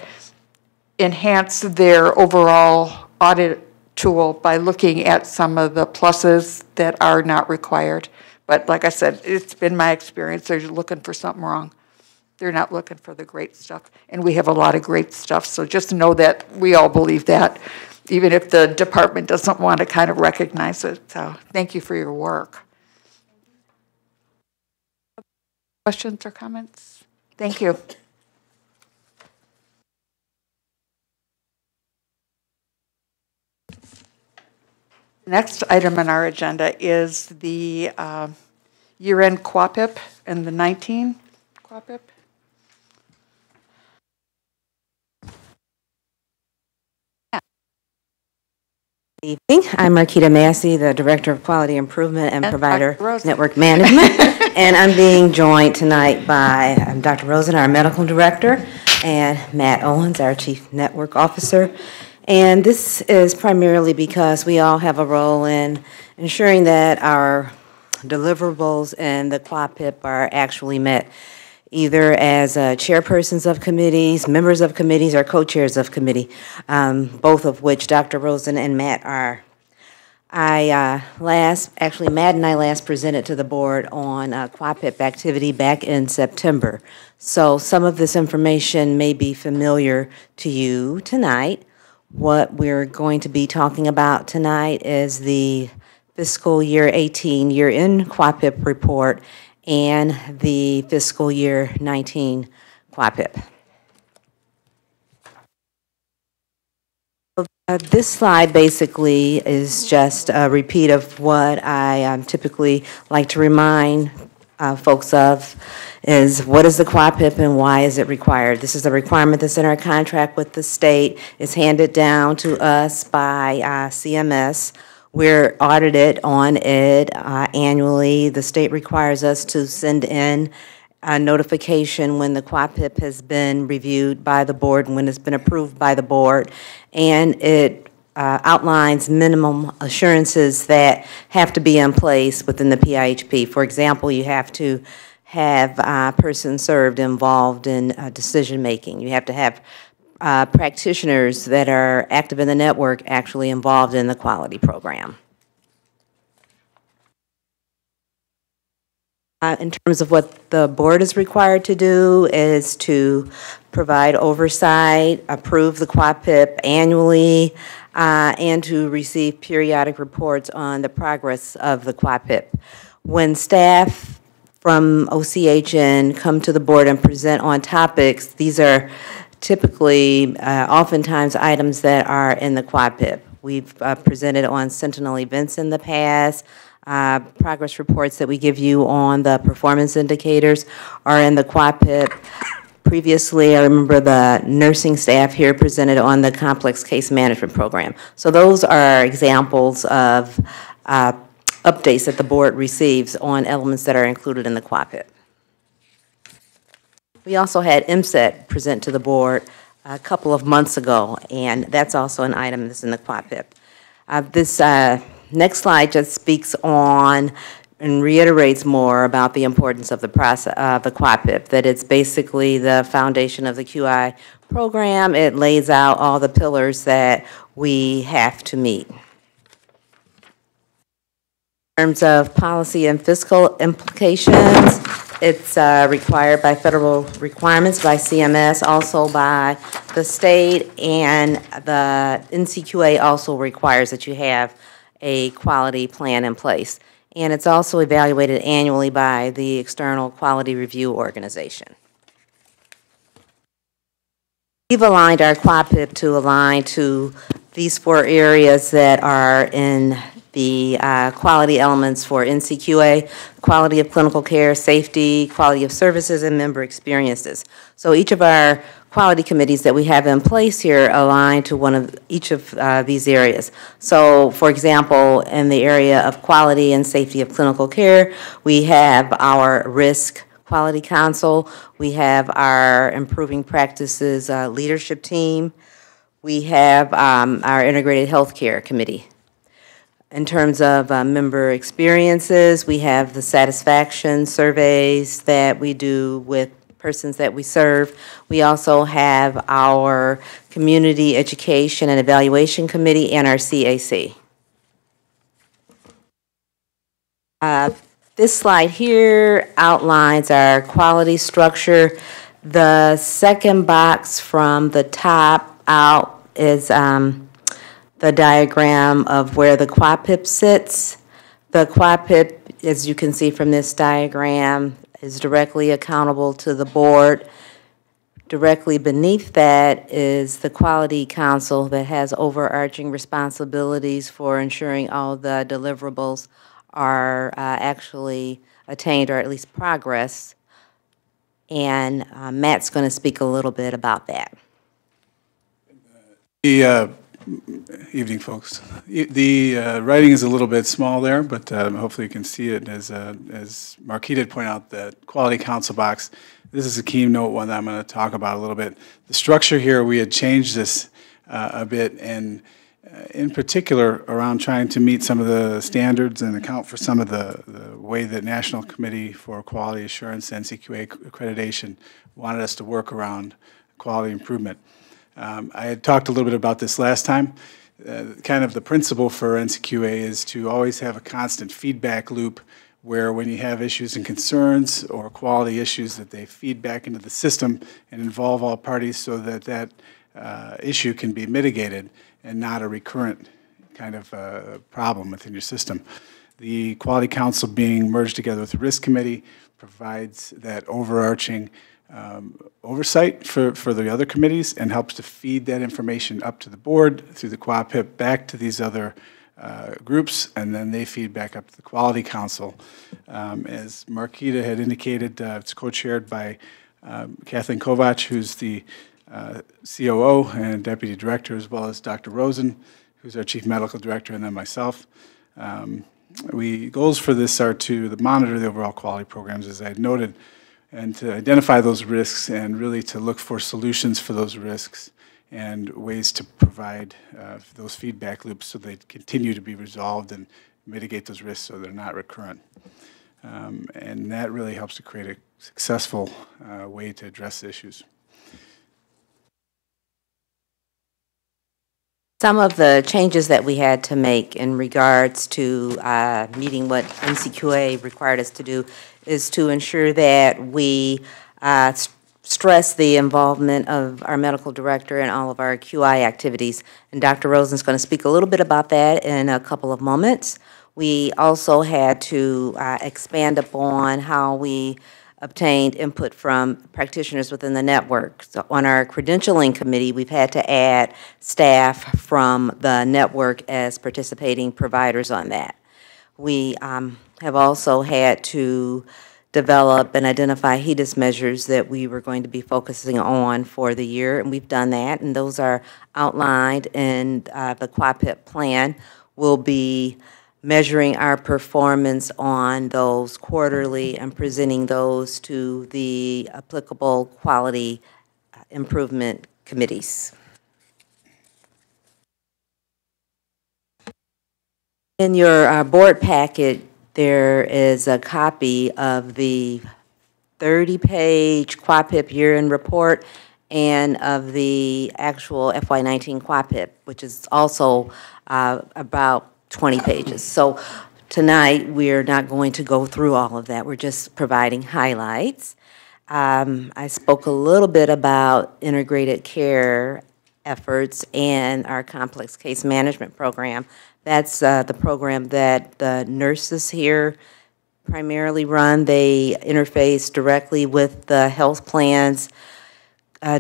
enhance their overall audit tool by looking at some of the pluses that are not required. But like I said, it's been my experience, they're looking for something wrong. They're not looking for the great stuff. And we have a lot of great stuff, so just know that we all believe that, even if the department doesn't want to kind of recognize it. So thank you for your work. Questions or comments? Thank you. Next item on our agenda is the year-end QAPIP and the 19 QAPIP. Good evening. I'm Marquita Massey, the Director of Quality Improvement and Provider Network Management, and I'm being joined tonight by Dr. Rosen, our Medical Director, and Matt Owens, our Chief Network Officer. And this is primarily because we all have a role in ensuring that our deliverables and the QAPIP are actually met, either as chairpersons of committees, members of committees, or co-chairs of committee, both of which Dr. Rosen and Matt are. Matt and I last presented to the board on QAPIP activity back in September. So some of this information may be familiar to you tonight. What we're going to be talking about tonight is the fiscal year 18 year-end QAPIP report and the fiscal year 19 QAPIP. This slide basically is just a repeat of what I typically like to remind folks of, is what is the QAPIP and why is it required? This is a requirement that's in our contract with the state. It's handed down to us by CMS. We're audited on it annually. The state requires us to send in a notification when the QAPIP has been reviewed by the board and when it's been approved by the board. And it outlines minimum assurances that have to be in place within the PIHP. For example, you have to have persons served involved in decision-making. You have to have practitioners that are active in the network actually involved in the quality program. In terms of what the board is required to do is to provide oversight, approve the QAPIP annually, and to receive periodic reports on the progress of the QAPIP. When staff from OCHN come to the board and present on topics, these are typically, oftentimes, items that are in the QAPIP. We've presented on Sentinel events in the past. Progress reports that we give you on the performance indicators are in the QAPIP. Previously, I remember the nursing staff here presented on the complex case management program. So those are examples of updates that the board receives on elements that are included in the QAPIP. We also had MSET present to the board a couple of months ago, and that's also an item that's in the QAPIP. This next slide just speaks on and reiterates more about the importance of the process of the QAPIP, that it's basically the foundation of the QI program. It lays out all the pillars that we have to meet. In terms of policy and fiscal implications, it's required by federal requirements, by CMS, also by the state, and the NCQA also requires that you have a quality plan in place. And it's also evaluated annually by the External Quality Review Organization. We've aligned our QAPIP to align to these 4 areas that are in the quality elements for NCQA: quality of clinical care, safety, quality of services, and member experiences. So each of our quality committees that we have in place here align to each of these areas. So, for example, in the area of quality and safety of clinical care, we have our risk quality council, we have our improving practices leadership team, we have our integrated healthcare committee. In terms of member experiences, we have the satisfaction surveys that we do with persons that we serve. We also have our Community Education and Evaluation Committee and our CAC. This slide here outlines our quality structure. The second box from the top out is the diagram of where the QAPIP sits. The QAPIP, as you can see from this diagram, is directly accountable to the board. Directly beneath that is the Quality Council that has overarching responsibilities for ensuring all the deliverables are actually attained, or at least progress. And Matt's going to speak a little bit about that. Evening, folks. The writing is a little bit small there, but hopefully you can see it. As Marquita had pointed out, the Quality Council box, this is a keynote one that I'm going to talk about a little bit. The structure here, we had changed this a bit, and in particular around trying to meet some of the standards and account for some of the way that National Committee for Quality Assurance, NCQA accreditation, wanted us to work around quality improvement. I had talked a little bit about this last time. Kind of the principle for NCQA is to always have a constant feedback loop where when you have issues and concerns or quality issues that they feed back into the system and involve all parties so that that issue can be mitigated and not a recurrent kind of problem within your system. The Quality Council being merged together with the Risk Committee provides that overarching oversight for the other committees and helps to feed that information up to the board through the QAPIP back to these other groups, and then they feed back up to the Quality Council. As Marquita had indicated, it's co-chaired by Kathleen Kovac, who's the COO and Deputy Director, as well as Dr. Rosen, who's our Chief Medical Director, and then myself. Goals for this are to monitor the overall quality programs, as I had noted, and to identify those risks and really to look for solutions for those risks and ways to provide those feedback loops so they continue to be resolved and mitigate those risks so they're not recurrent. And that really helps to create a successful way to address issues. Some of the changes that we had to make in regards to meeting what NCQA required us to do is to ensure that we stress the involvement of our medical director in all of our QI activities. And Dr. Rosen's going to speak a little bit about that in a couple of moments. We also had to expand upon how we obtained input from practitioners within the network. So on our credentialing committee, we've had to add staff from the network as participating providers on that. We have also had to develop and identify HEDIS measures that we were going to be focusing on for the year, and we've done that, and those are outlined in the QAPIP plan. We'll be measuring our performance on those quarterly and presenting those to the applicable quality improvement committees. In your board packet, there is a copy of the 30-page QAPIP year-end report and of the actual FY19 QAPIP, which is also about 20 pages. So tonight, we're not going to go through all of that. We're just providing highlights. I spoke a little bit about integrated care efforts and our complex case management program. That's the program that the nurses here primarily run. They interface directly with the health plans,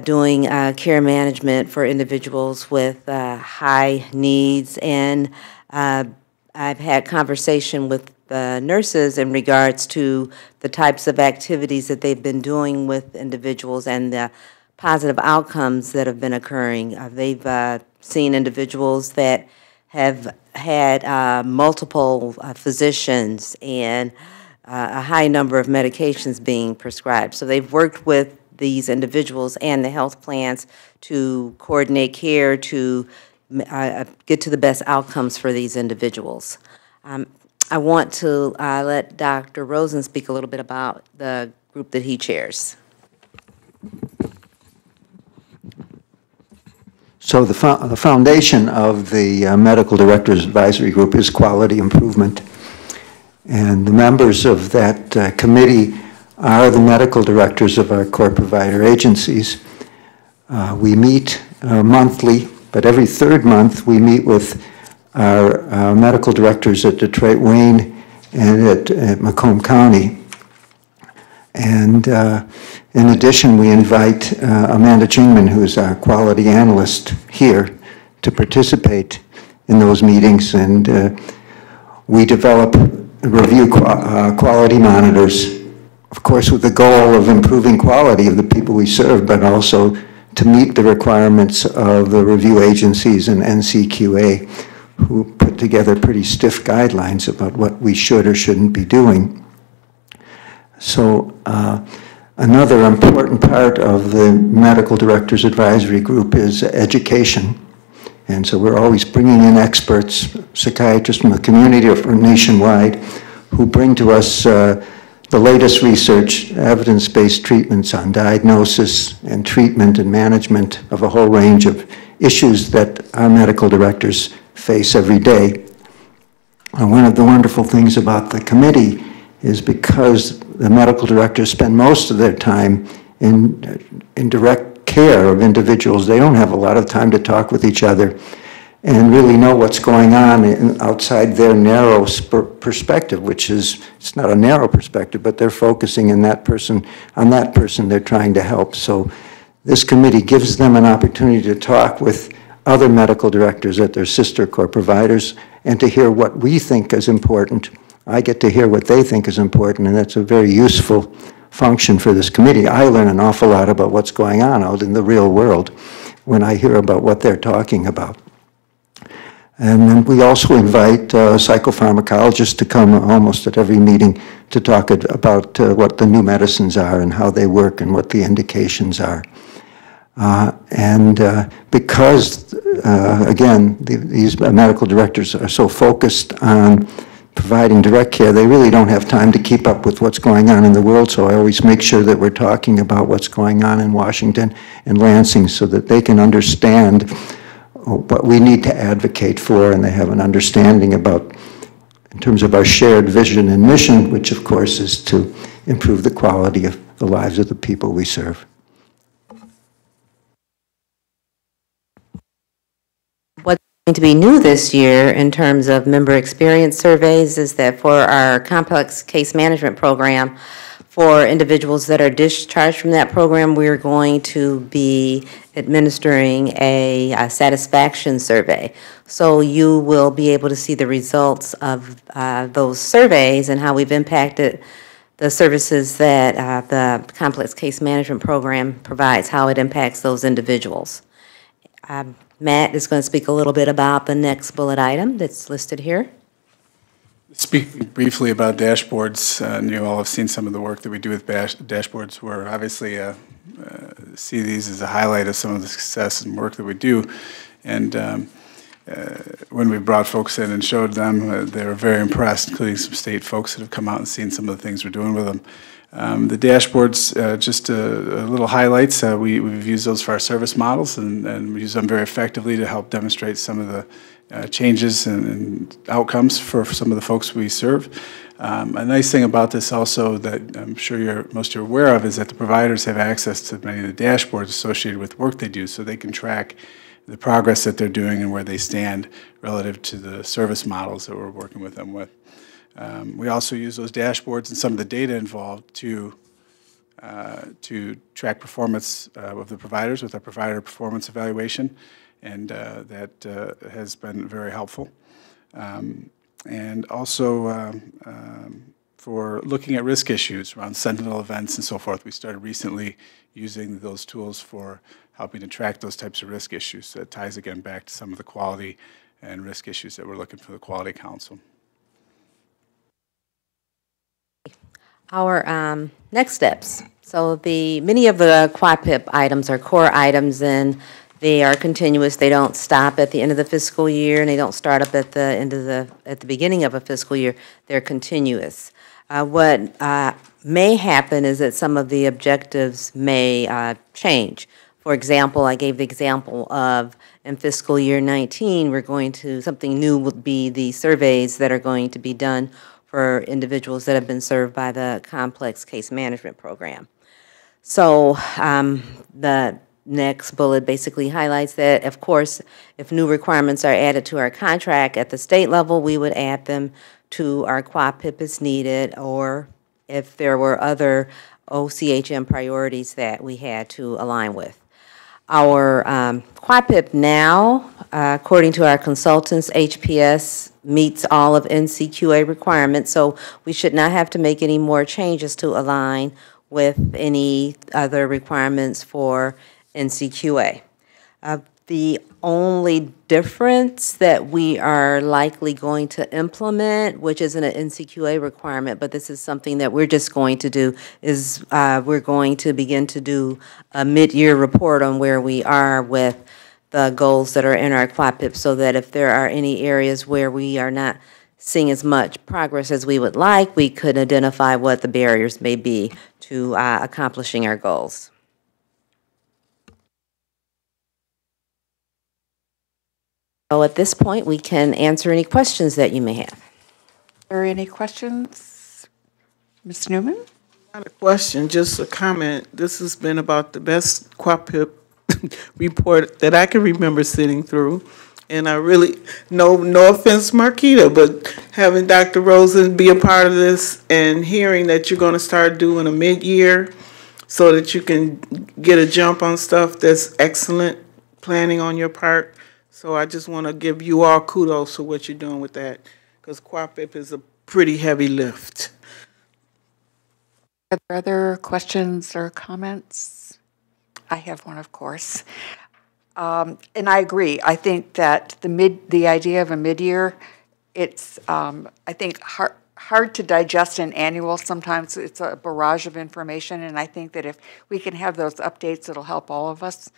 doing care management for individuals with high needs. And I've had conversation with the nurses in regards to the types of activities that they've been doing with individuals and the positive outcomes that have been occurring. They've seen individuals that have had multiple physicians and a high number of medications being prescribed. So they've worked with these individuals and the health plans to coordinate care to get to the best outcomes for these individuals. I want to let Dr. Rosen speak a little bit about the group that he chairs. So the foundation of the Medical Directors Advisory Group is quality improvement. And the members of that committee are the medical directors of our core provider agencies. We meet monthly, but every third month we meet with our medical directors at Detroit, Wayne, and at Macomb County. And in addition, we invite Amanda Chingman, who's our quality analyst here, to participate in those meetings. And we develop review quality monitors, of course, with the goal of improving quality of the people we serve, but also to meet the requirements of the review agencies and NCQA, who put together pretty stiff guidelines about what we should or shouldn't be doing. So another important part of the Medical Directors Advisory Group is education. And so we're always bringing in experts, psychiatrists from the community or from nationwide, who bring to us the latest research, evidence-based treatments on diagnosis and treatment and management of a whole range of issues that our medical directors face every day. And one of the wonderful things about the committee is because the medical directors spend most of their time in direct care of individuals, they don't have a lot of time to talk with each other and really know what's going on outside their narrow perspective, which is, it's not a narrow perspective, but they're focusing on that person they're trying to help. So this committee gives them an opportunity to talk with other medical directors at their sister core providers and to hear what we think is important. I get to hear what they think is important, and that's a very useful function for this committee. I learn an awful lot about what's going on out in the real world when I hear about what they're talking about. And then we also invite psychopharmacologists to come almost at every meeting to talk about what the new medicines are and how they work and what the indications are. Because, again, these medical directors are so focused on providing direct care, they really don't have time to keep up with what's going on in the world, so I always make sure that we're talking about what's going on in Washington and Lansing so that they can understand what we need to advocate for, and they have an understanding about, in terms of our shared vision and mission, which of course is to improve the quality of the lives of the people we serve. What's going to be new this year in terms of member experience surveys is that for our complex case management program, for individuals that are discharged from that program, we're going to be administering a satisfaction survey. So you will be able to see the results of those surveys and how we've impacted the services that the complex case management program provides, how it impacts those individuals. Matt is going to speak a little bit about the next bullet item that's listed here. Speak briefly about dashboards, and you all have seen some of the work that we do with dashboards. We're obviously see these as a highlight of some of the success and work that we do. And when we brought folks in and showed them, they were very impressed, including some state folks that have come out and seen some of the things we're doing with them. The dashboards, just a little highlights. We've used those for our service models, and we use them very effectively to help demonstrate some of the changes and outcomes for some of the folks we serve. A nice thing about this also that I'm sure most are aware of is that the providers have access to many of the dashboards associated with work they do, so they can track the progress that they're doing and where they stand relative to the service models that we're working with them with. We also use those dashboards and some of the data involved to track performance of the providers with our provider performance evaluation, and that has been very helpful. And also for looking at risk issues around sentinel events and so forth. We started recently using those tools for helping to track those types of risk issues. So that ties again back to some of the quality and risk issues that we're looking for the Quality Council. Our next steps. So many of the QUAPIP items are core items, and they are continuous. They don't stop at the end of the fiscal year, and they don't start up at the beginning of a fiscal year. They're continuous. What may happen is that some of the objectives may change. For example, I gave the example of in fiscal year 19, something new will be the surveys that are going to be done for individuals that have been served by the complex case management program. So the next bullet basically highlights that, of course, if new requirements are added to our contract at the state level, we would add them to our QAPIP as needed, or if there were other OCHN priorities that we had to align with. Our QAPIP now, according to our consultants, HPS meets all of NCQA requirements, so we should not have to make any more changes to align with any other requirements for NCQA. The only difference that we are likely going to implement, which isn't an NCQA requirement, but this is something that we're just going to do, is we're going to begin to do a mid-year report on where we are with the goals that are in our QAPIP, so that if there are any areas where we are not seeing as much progress as we would like, we could identify what the barriers may be to accomplishing our goals. So at this point, we can answer any questions that you may have. Are there any questions? Ms. Newman? Not a question, just a comment. This has been about the best QAPIP report that I can remember sitting through. And I really, no offense, Marquita, but having Dr. Rosen be a part of this and hearing that you're going to start doing a mid-year so that you can get a jump on stuff, that's excellent planning on your part. So I just want to give you all kudos for what you're doing with that, because QAPIP is a pretty heavy lift. Are there other questions or comments? I have one, of course. And I agree. I think that the idea of a mid-year, it's I think hard to digest an annual. Sometimes it's a barrage of information, and I think that if we can have those updates, it'll help all of us,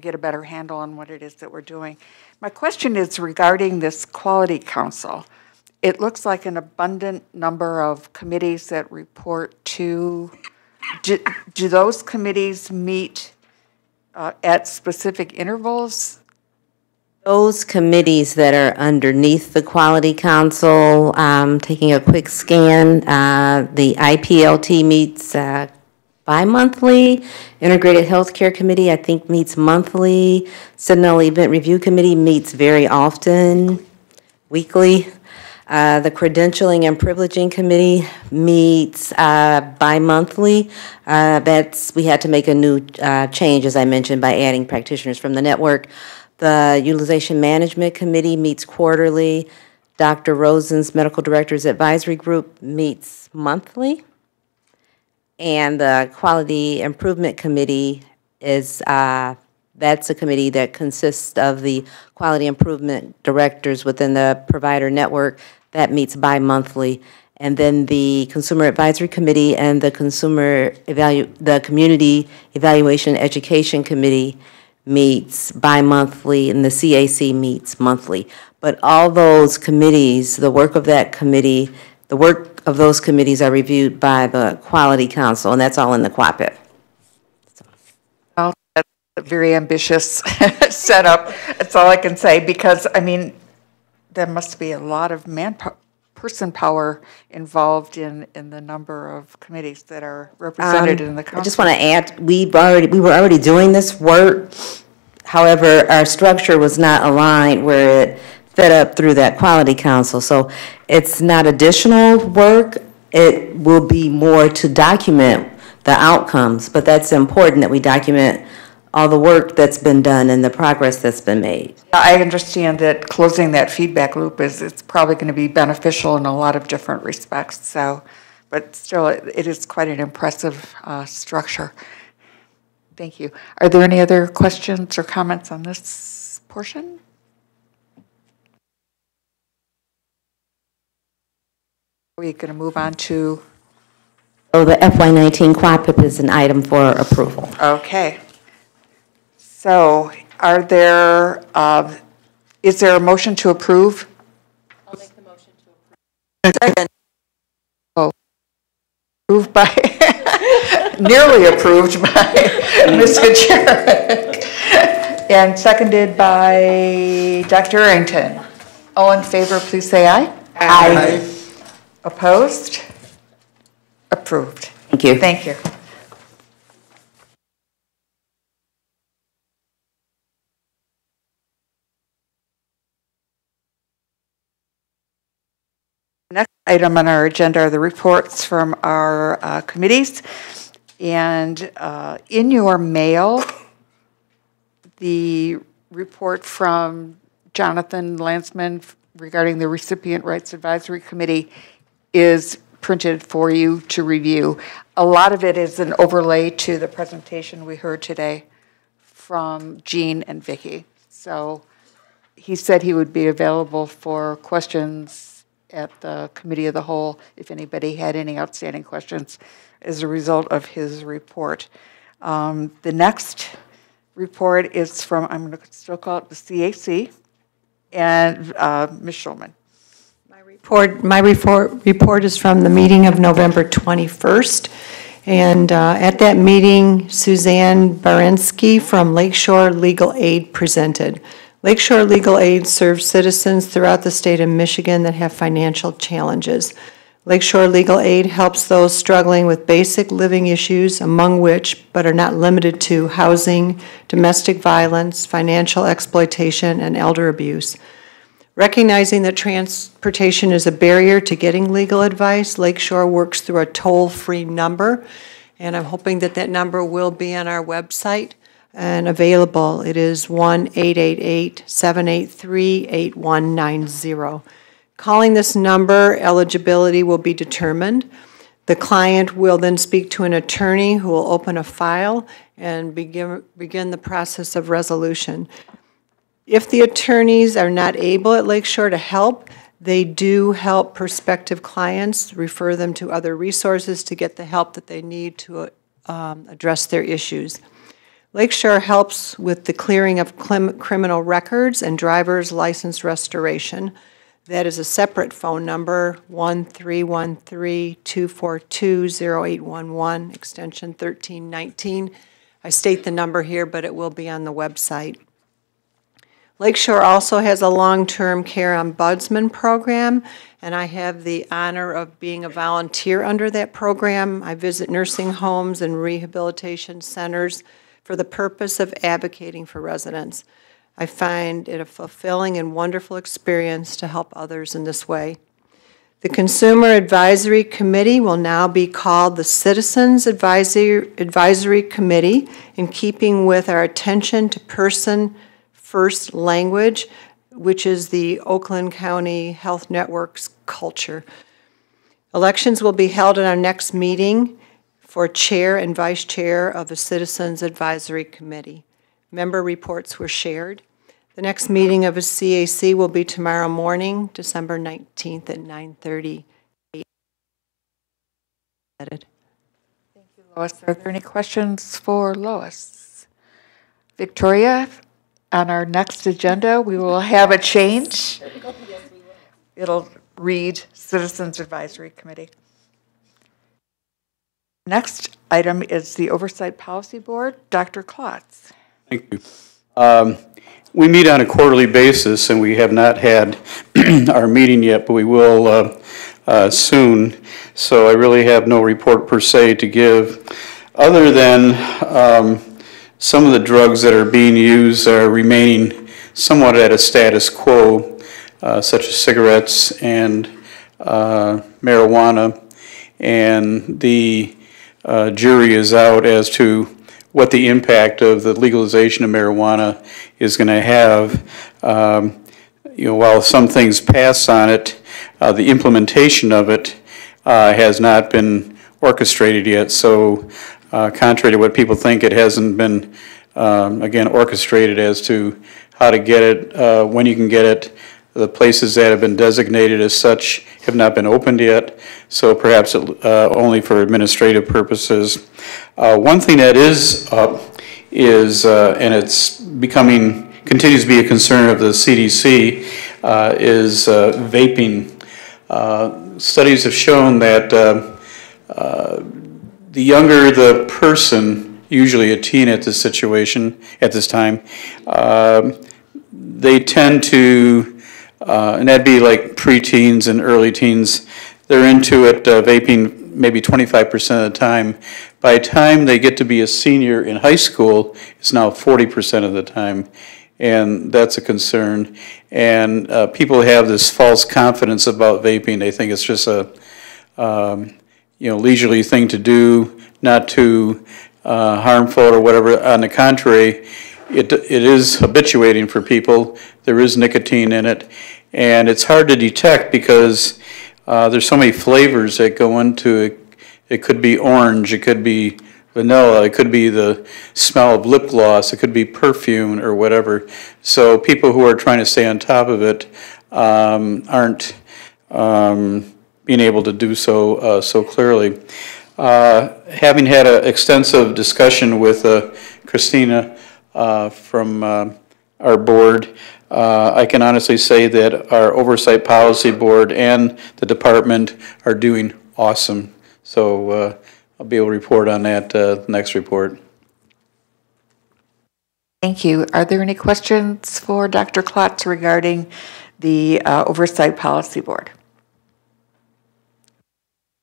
get a better handle on what it is that we're doing. My question is regarding this Quality Council. It looks like an abundant number of committees that report to. Do those committees meet at specific intervals? Those committees that are underneath the Quality Council, taking a quick scan, the IPLT meets bi-monthly. Integrated Healthcare Committee, I think, meets monthly. Sentinel Event Review Committee meets very often, weekly. The Credentialing and Privileging Committee meets bi-monthly. We had to make a new change, as I mentioned, by adding practitioners from the network. The Utilization Management Committee meets quarterly. Dr. Rosen's Medical Directors Advisory Group meets monthly. And the Quality Improvement Committee is, that's a committee that consists of the quality improvement directors within the provider network. That meets bi-monthly. And then the Consumer Advisory Committee and the the Community Evaluation Education Committee meets bi-monthly, and the CAC meets monthly. But all those committees, the work of those committees are reviewed by the Quality Council, and that's all in the QAPIP. Well, that's a very ambitious setup. That's all I can say, because, there must be a lot of person power involved in the number of committees that are represented in the council. I just want to add, we were already doing this work. However, our structure was not aligned where it fed up through that Quality Council. So it's not additional work. It will be more to document the outcomes, but that's important that we document all the work that's been done and the progress that's been made. I understand that closing that feedback loop it's probably going to be beneficial in a lot of different respects. So, but still, it is quite an impressive structure. Thank you. Are there any other questions or comments on this portion? We're going to move on to. So the FY19 QAPIP is an item for approval. Okay. So, is there a motion to approve? I'll make the motion to approve. Second. Oh, approved by, nearly approved by Ms. Fitzgerald, and seconded by Dr. Arrington. All in favor, please say aye. Aye. Opposed? Approved. Thank you. Thank you. Next item on our agenda are the reports from our committees. And in your mail, the report from Jonathan Lansman regarding the Recipient Rights Advisory Committee is printed for you to review. A lot of it is an overlay to the presentation we heard today from Jean and Vicki. So he said he would be available for questions at the Committee of the Whole if anybody had any outstanding questions as a result of his report. The next report is from, I'm going to still call it the CAC, and Ms. Schulman. My report is from the meeting of November 21st. And at that meeting, Suzanne Baranski from Lakeshore Legal Aid presented. Lakeshore Legal Aid serves citizens throughout the state of Michigan that have financial challenges. Lakeshore Legal Aid helps those struggling with basic living issues, among which, but are not limited to, housing, domestic violence, financial exploitation, and elder abuse. Recognizing that transportation is a barrier to getting legal advice, Lakeshore works through a toll-free number, and I'm hoping that that number will be on our website and available. It is 1-888-783-8190. Calling this number, eligibility will be determined. The client will then speak to an attorney who will open a file and begin the process of resolution. If the attorneys are not able at Lakeshore to help, they do help prospective clients, refer them to other resources to get the help that they need to address their issues. Lakeshore helps with the clearing of criminal records and driver's license restoration. That is a separate phone number, 1-313-242-0811, extension 1319. I state the number here, but it will be on the website. Lakeshore also has a long-term care ombudsman program, and I have the honor of being a volunteer under that program. I visit nursing homes and rehabilitation centers for the purpose of advocating for residents. I find it a fulfilling and wonderful experience to help others in this way. The Consumer Advisory Committee will now be called the Citizens Advisory Committee, in keeping with our attention to person-first language, which is the Oakland County Health Network's culture. Elections will be held at our next meeting for chair and vice chair of the Citizens Advisory Committee. Member reports were shared. The next meeting of a CAC will be tomorrow morning, December 19th at 9:30 a.m. Thank you, Lois. Are there any questions for Lois? Victoria, on our next agenda, we will have a change. It'll read Citizens Advisory Committee. Next item is the Oversight Policy Board. Dr. Klotz. Thank you. We meet on a quarterly basis, and we have not had our meeting yet, but we will soon. So I really have no report per se to give, other than some of the drugs that are being used are remaining somewhat at a status quo, such as cigarettes and marijuana, and the jury is out as to what the impact of the legalization of marijuana is going to have. While some things pass on it, the implementation of it has not been orchestrated yet. So contrary to what people think, it hasn't been, again, orchestrated as to how to get it, when you can get it. The places that have been designated as such have not been opened yet, so perhaps only for administrative purposes. One thing that is up is, and it's continues to be a concern of the CDC, is vaping. Studies have shown that the younger the person, usually a teen at this time, they tend to, and that'd be like preteens and early teens, they're into it, vaping maybe 25% of the time. By the time they get to be a senior in high school, it's now 40% of the time. And that's a concern. And people have this false confidence about vaping. They think it's just a leisurely thing to do, not too harmful or whatever. On the contrary, it is habituating for people. There is nicotine in it, and it's hard to detect because there's so many flavors that go into it. It could be orange, it could be vanilla, it could be the smell of lip gloss, it could be perfume or whatever. So people who are trying to stay on top of it aren't being able to do so so clearly. Having had an extensive discussion with Christina from our board, I can honestly say that our Oversight Policy Board and the department are doing awesome. So I'll be able to report on that next report. Thank you. Are there any questions for Dr. Klotz regarding the Oversight Policy Board?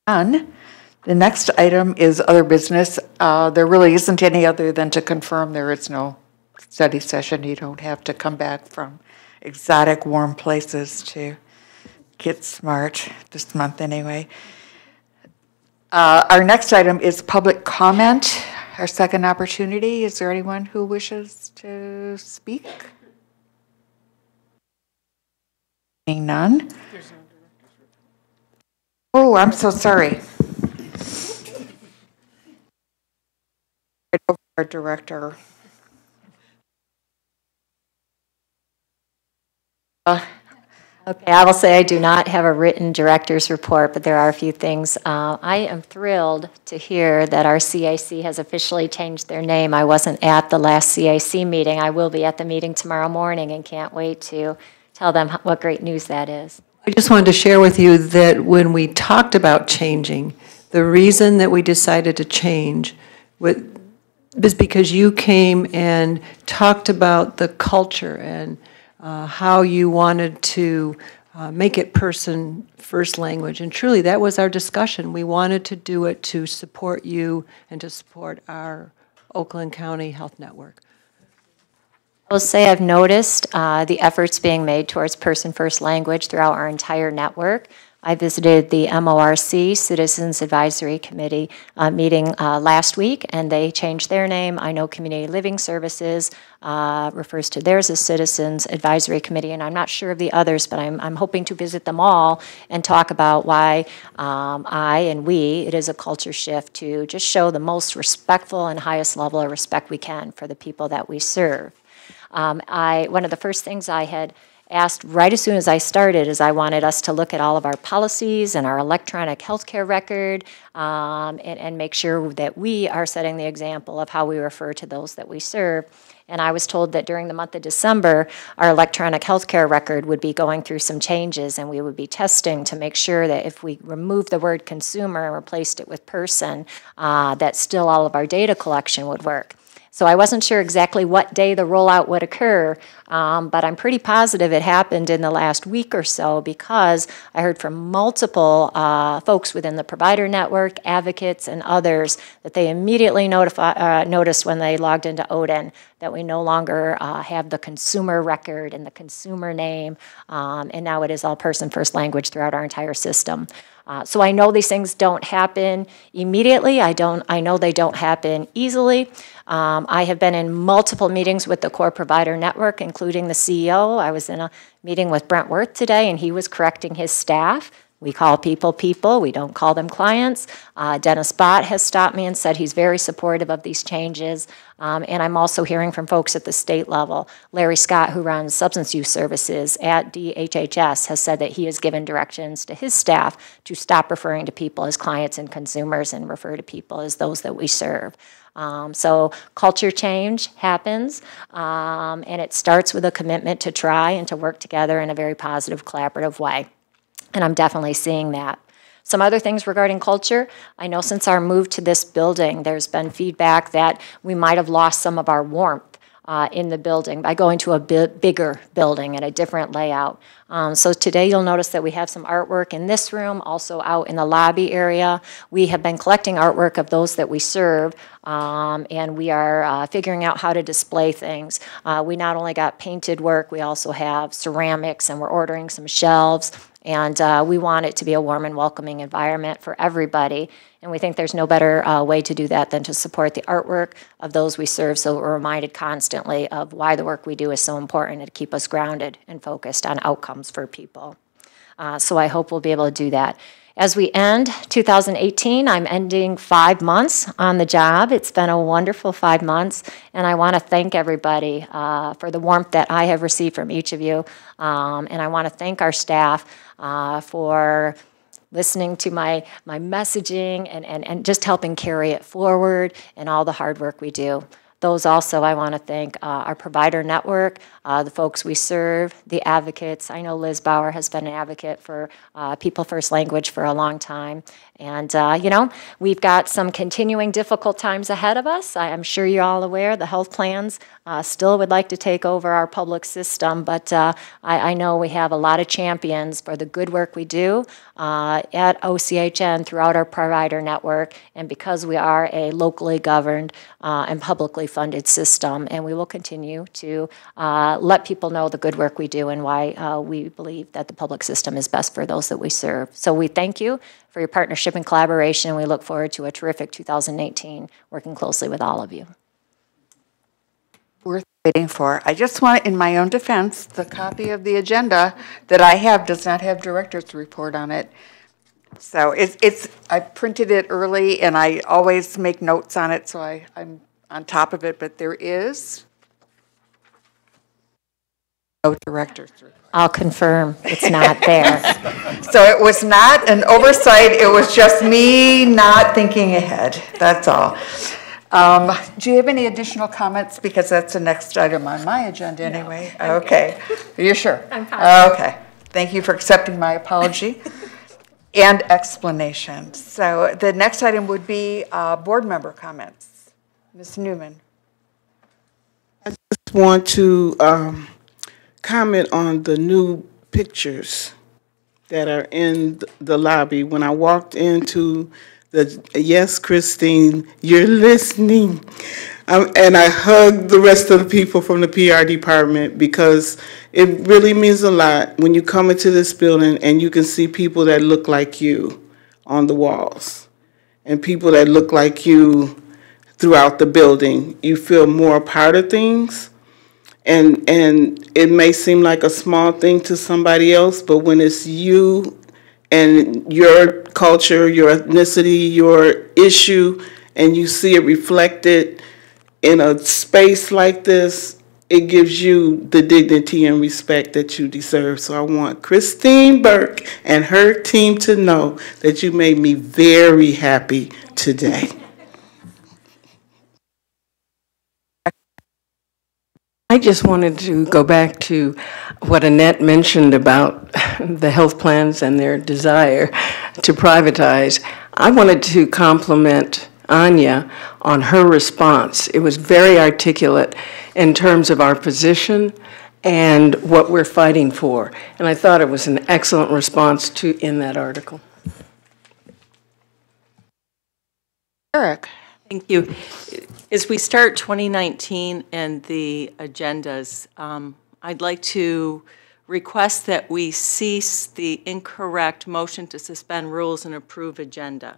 None. The next item is other business. There really isn't any other than to confirm there is no study session. You don't have to come back from exotic warm places to get smart this month anyway. Our next item is public comment, our second opportunity. Is there anyone who wishes to speak? Seeing none. Oh, I'm so sorry. Our director. Okay, I will say I do not have a written director's report, but there are a few things. I am thrilled to hear that our CIC has officially changed their name. I wasn't at the last CIC meeting. I will be at the meeting tomorrow morning and can't wait to tell them what great news that is. I just wanted to share with you that when we talked about changing, the reason that we decided to change was because you came and talked about the culture and how you wanted to make it person first language. And truly, that was our discussion. We wanted to do it to support you and to support our Oakland County Health Network. I will say I've noticed the efforts being made towards person first language throughout our entire network. I visited the MORC, Citizens Advisory Committee, meeting last week, and they changed their name. I know Community Living Services refers to theirs as Citizens Advisory Committee, and I'm not sure of the others, but I'm hoping to visit them all and talk about why it is a culture shift to just show the most respectful and highest level of respect we can for the people that we serve. One of the first things I had asked right as soon as I started is I wanted us to look at all of our policies and our electronic healthcare record and make sure that we are setting the example of how we refer to those that we serve. And I was told that during the month of December, our electronic healthcare record would be going through some changes, and we would be testing to make sure that if we removed the word consumer and replaced it with person, that still all of our data collection would work. So I wasn't sure exactly what day the rollout would occur, but I'm pretty positive it happened in the last week or so because I heard from multiple folks within the provider network, advocates, and others that they immediately noticed when they logged into OCHN that we no longer have the consumer record and the consumer name, and now it is all person first language throughout our entire system. So I know these things don't happen immediately. I know they don't happen easily. I have been in multiple meetings with the core provider network, including the CEO. I was in a meeting with Brent Worth today, and he was correcting his staff. We call people people. We don't call them clients. Dennis Bott has stopped me and said he's very supportive of these changes. And I'm also hearing from folks at the state level. Larry Scott, who runs substance use services at DHHS, has said that he has given directions to his staff to stop referring to people as clients and consumers and refer to people as those that we serve. So culture change happens, and it starts with a commitment to try and to work together in a very positive, collaborative way. And I'm definitely seeing that. Some other things regarding culture, I know since our move to this building, there's been feedback that we might have lost some of our warmth. in the building by going to a bigger building and a different layout. So today you'll notice that we have some artwork in this room, also out in the lobby area. We have been collecting artwork of those that we serve, and we are figuring out how to display things. We not only got painted work, we also have ceramics, and we're ordering some shelves. And we want it to be a warm and welcoming environment for everybody. And we think there's no better way to do that than to support the artwork of those we serve, so we're reminded constantly of why the work we do is so important and to keep us grounded and focused on outcomes for people. So I hope we'll be able to do that. As we end 2018, I'm ending 5 months on the job. It's been a wonderful 5 months, and I want to thank everybody for the warmth that I have received from each of you. And I want to thank our staff for listening to my messaging and just helping carry it forward and all the hard work we do. Those also, I want to thank our provider network, the folks we serve, the advocates. I know Liz Bauer has been an advocate for People First Language for a long time. And, you know, we've got some continuing difficult times ahead of us. I'm sure you're all aware the health plans still would like to take over our public system, but I know we have a lot of champions for the good work we do at OCHN throughout our provider network, and because we are a locally governed and publicly funded system, and we will continue to let people know the good work we do and why we believe that the public system is best for those that we serve. So we thank you for your partnership and collaboration. We look forward to a terrific 2018, working closely with all of you. Worth waiting for. I just want, in my own defense, the copy of the agenda that I have does not have director's report on it. So I printed it early, and I always make notes on it, so I'm on top of it, but there is no director's report. I'll confirm it's not there. So it was not an oversight, it was just me not thinking ahead, that's all. Do you have any additional comments? Because that's the next item on my agenda anyway. No, okay. Are you sure? I'm fine. Okay. Thank you for accepting my apology and explanation. So the next item would be board member comments. Ms. Newman. I just want to comment on the new pictures that are in the lobby. When I walked into yes, Christine, you're listening. And I hugged the rest of the people from the PR department because it really means a lot when you come into this building and you can see people that look like you on the walls and people that look like you throughout the building. You feel more a part of things. And it may seem like a small thing to somebody else, but when it's you and your culture, your ethnicity, your issue, and you see it reflected in a space like this, it gives you the dignity and respect that you deserve. So I want Christine Burke and her team to know that you made me very happy today. I just wanted to go back to what Annette mentioned about the health plans and their desire to privatize. I wanted to compliment Anya on her response. It was very articulate in terms of our position and what we're fighting for. And I thought it was an excellent response in that article. Eric. Thank you. As we start 2019 and the agendas, I'd like to request that we cease the incorrect motion to suspend rules and approve agenda.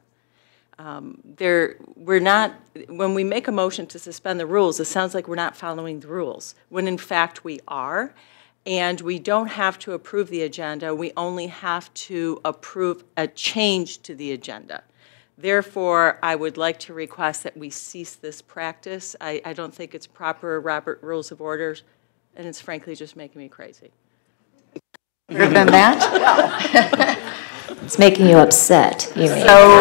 We're not, when we make a motion to suspend the rules, it sounds like we're not following the rules, when in fact we are. And we don't have to approve the agenda, we only have to approve a change to the agenda. Therefore, I would like to request that we cease this practice. I don't think it's proper Robert Rules of Orders, and it's frankly just making me crazy. Other than that? It's making you upset, you mean. So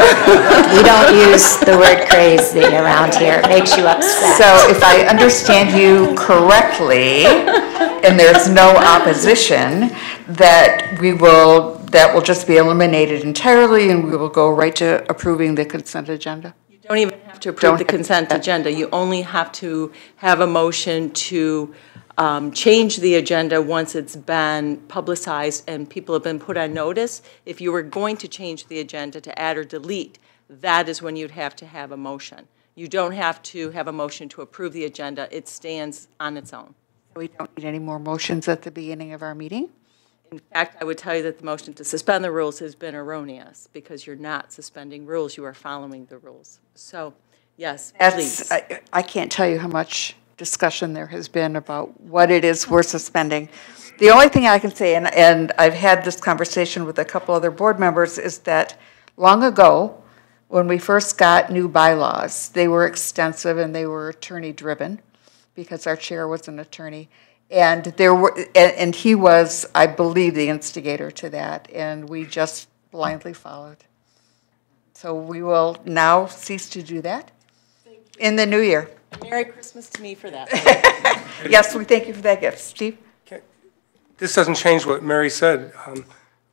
we don't use the word crazy around here. It makes you upset. So if I understand you correctly, and there's no opposition, that will just be eliminated entirely and we will go right to approving the consent agenda? You don't even have to approve the consent agenda. You only have to have a motion to change the agenda once it's been publicized and people have been put on notice. If you were going to change the agenda to add or delete, that is when you'd have to have a motion. You don't have to have a motion to approve the agenda. It stands on its own. We don't need any more motions at the beginning of our meeting? In fact, I would tell you that the motion to suspend the rules has been erroneous because you're not suspending rules, you are following the rules. So, yes, please. I can't tell you how much discussion there has been about what it is we're suspending. The only thing I can say, and I've had this conversation with a couple other board members, is that long ago, when we first got new bylaws, they were extensive and they were attorney-driven because our chair was an attorney. And and he was, I believe, the instigator to that, and we just blindly followed. So we will now cease to do that in the new year. Merry Christmas to me for that. Yes, we thank you for that gift. Steve? Okay. This doesn't change what Mary said.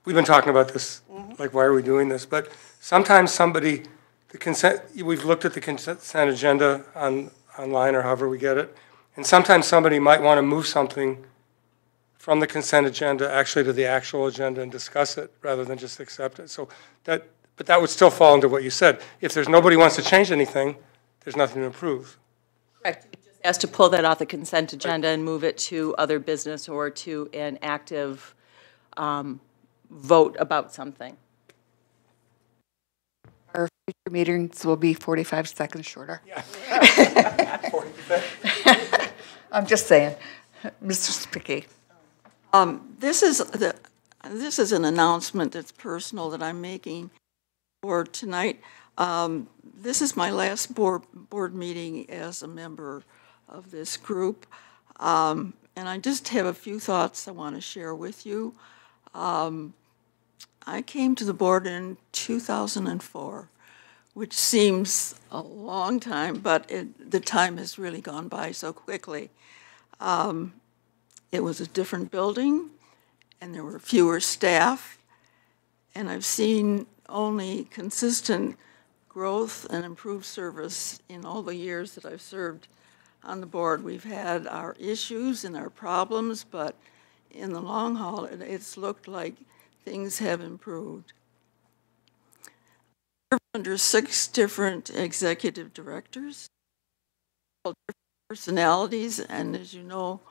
We've been talking about this, like, why are we doing this? But sometimes we've looked at the consent agenda online or however we get it, and sometimes somebody might want to move something from the consent agenda actually to the actual agenda and discuss it rather than just accept it. So but that would still fall into what you said. If there's nobody who wants to change anything, there's nothing to approve. Correct. You just asked to pull that off the consent agenda and move it to other business or to an active vote about something. Our future meetings will be 45 seconds shorter. Yeah. I'm just saying. Mr. Spicky. This is an announcement that's personal that I'm making for tonight. This is my last board meeting as a member of this group, and I just have a few thoughts I want to share with you. I came to the board in 2004, which seems a long time, but the time has really gone by so quickly. It was a different building, and there were fewer staff, and I've seen only consistent growth and improved service in all the years that I've served on the board. We've had our issues and our problems, but in the long haul, it's looked like things have improved. I've served under 6 different executive directors, different personalities, and as you know,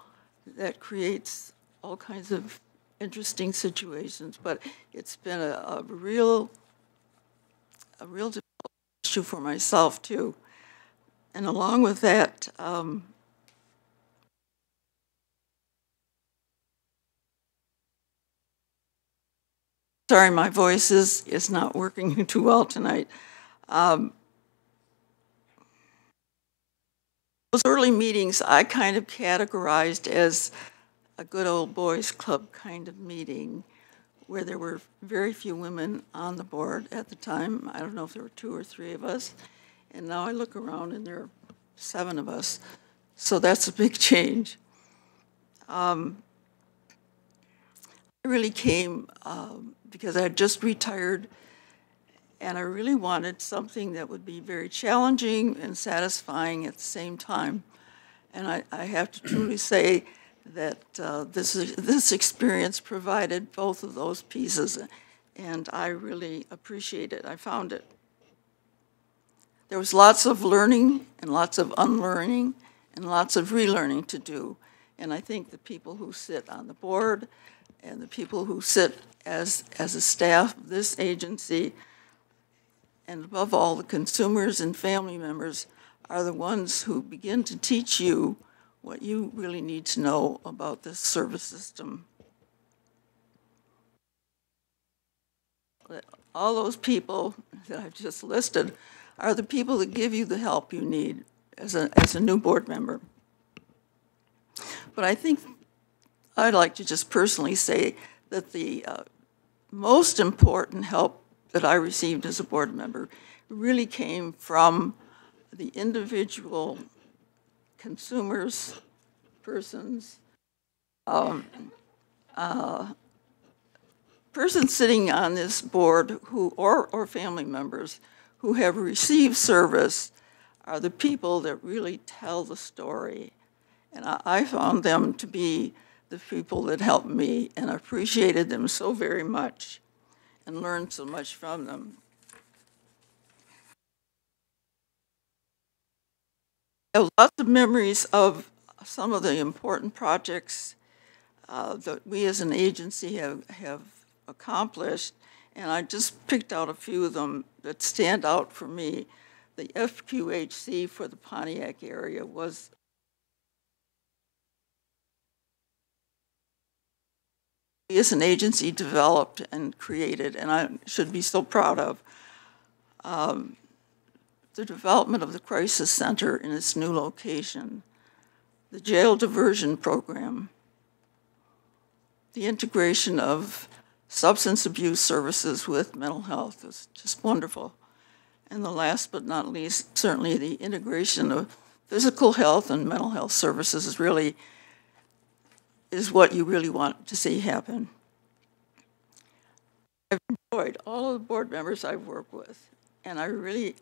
that creates all kinds of interesting situations, but it's been a real difficult issue for myself too. And along with that, sorry, my voice is not working too well tonight. Those early meetings I kind of categorized as a good old boys club kind of meeting where there were very few women on the board at the time. I don't know if there were 2 or 3 of us. And now I look around and there are 7 of us. So that's a big change. I really came because I had just retired and I really wanted something that would be very challenging and satisfying at the same time. And I have to truly say that this experience provided both of those pieces, and I really appreciate it. I found it. There was lots of learning and lots of unlearning and lots of relearning to do. And I think the people who sit on the board and the people who sit as a staff of this agency, and above all, the consumers and family members are the ones who begin to teach you what you really need to know about this service system. All those people that I've just listed are the people that give you the help you need as a new board member. But I think I'd like to just personally say that the most important help that I received as a board member really came from the individual consumers, persons sitting on this board or family members who have received service are the people that really tell the story. And I found them to be the people that helped me, and appreciated them so very much and learned so much from them. I have lots of memories of some of the important projects that we as an agency have accomplished, and I just picked out a few of them that stand out for me. The FQHC for the Pontiac area was we as an agency developed and created, and I should be so proud of. The development of the Crisis Center in its new location, the jail diversion program, the integration of substance abuse services with mental health is just wonderful. And the last but not least, certainly the integration of physical health and mental health services is what you really want to see happen. I've enjoyed all of the board members I've worked with, and I really,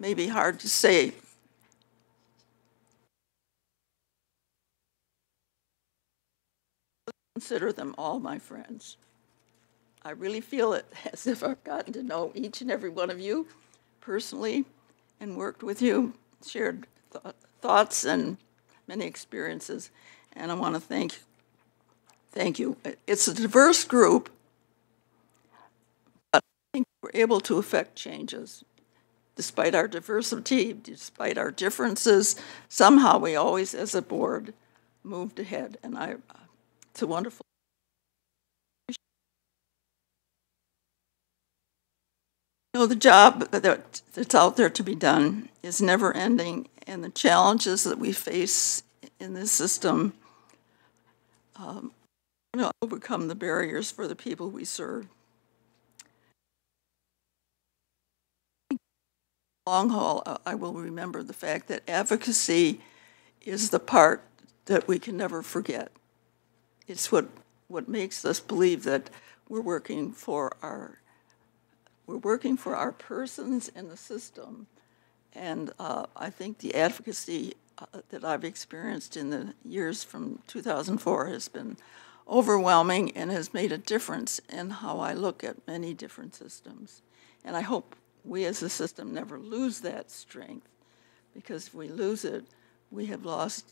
may be hard to say, consider them all my friends. I really feel it as if I've gotten to know each and every one of you personally and worked with you, shared thoughts and many experiences, and I want to thank you. It's a diverse group, but I think we're able to affect changes. Despite our diversity, despite our differences, somehow we always, as a board, moved ahead, and it's a wonderful. You know, the job that's out there to be done is never ending, and the challenges that we face in this system overcome the barriers for the people we serve. Long haul, I will remember the fact that advocacy is the part that we can never forget. It's what makes us believe that we're working for our persons in the system. And I think the advocacy that I've experienced in the years from 2004 has been overwhelming and has made a difference in how I look at many different systems. And I hope we as a system never lose that strength, because if we lose it, we have lost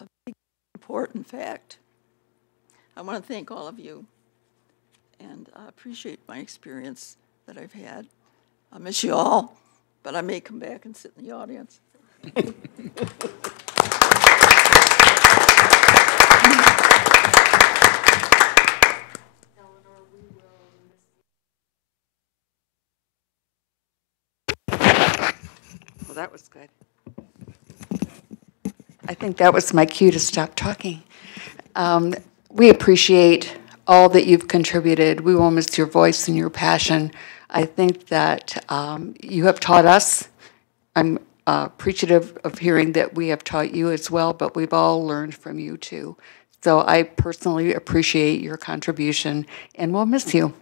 a big, important fact. I want to thank all of you, and I appreciate my experience that I've had. I miss you all, but I may come back and sit in the audience. Well, that was good. I think that was my cue to stop talking. We appreciate all that you've contributed. We will miss your voice and your passion. I think that you have taught us. I'm appreciative of hearing that we have taught you as well, but we've all learned from you too. So I personally appreciate your contribution, and we'll miss you.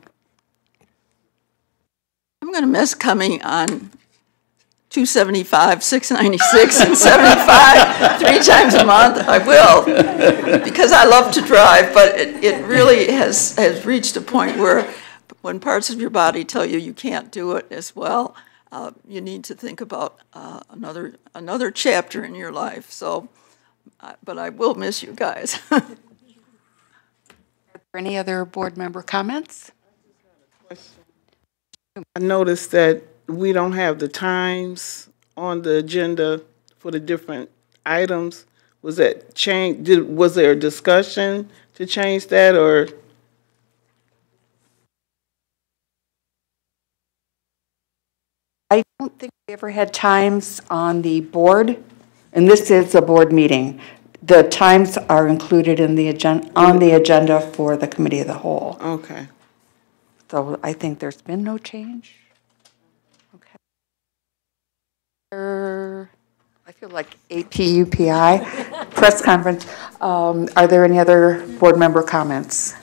I'm going to miss coming on 275, 696, and 75 3 times a month. I will, because I love to drive, but it really has reached a point where when parts of your body tell you you can't do it as well, you need to think about another chapter in your life. So, but I will miss you guys. Are there any other board member comments? I noticed that we don't have the times on the agenda for the different items. Was that change? Was there a discussion to change that, or? I don't think we ever had times on the board, and this is a board meeting. The times are included in the agenda for the committee of the whole. Okay. So I think there's been no change. Okay. I feel like APUPI, press conference. Are there any other board member comments?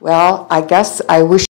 Well, I guess I wish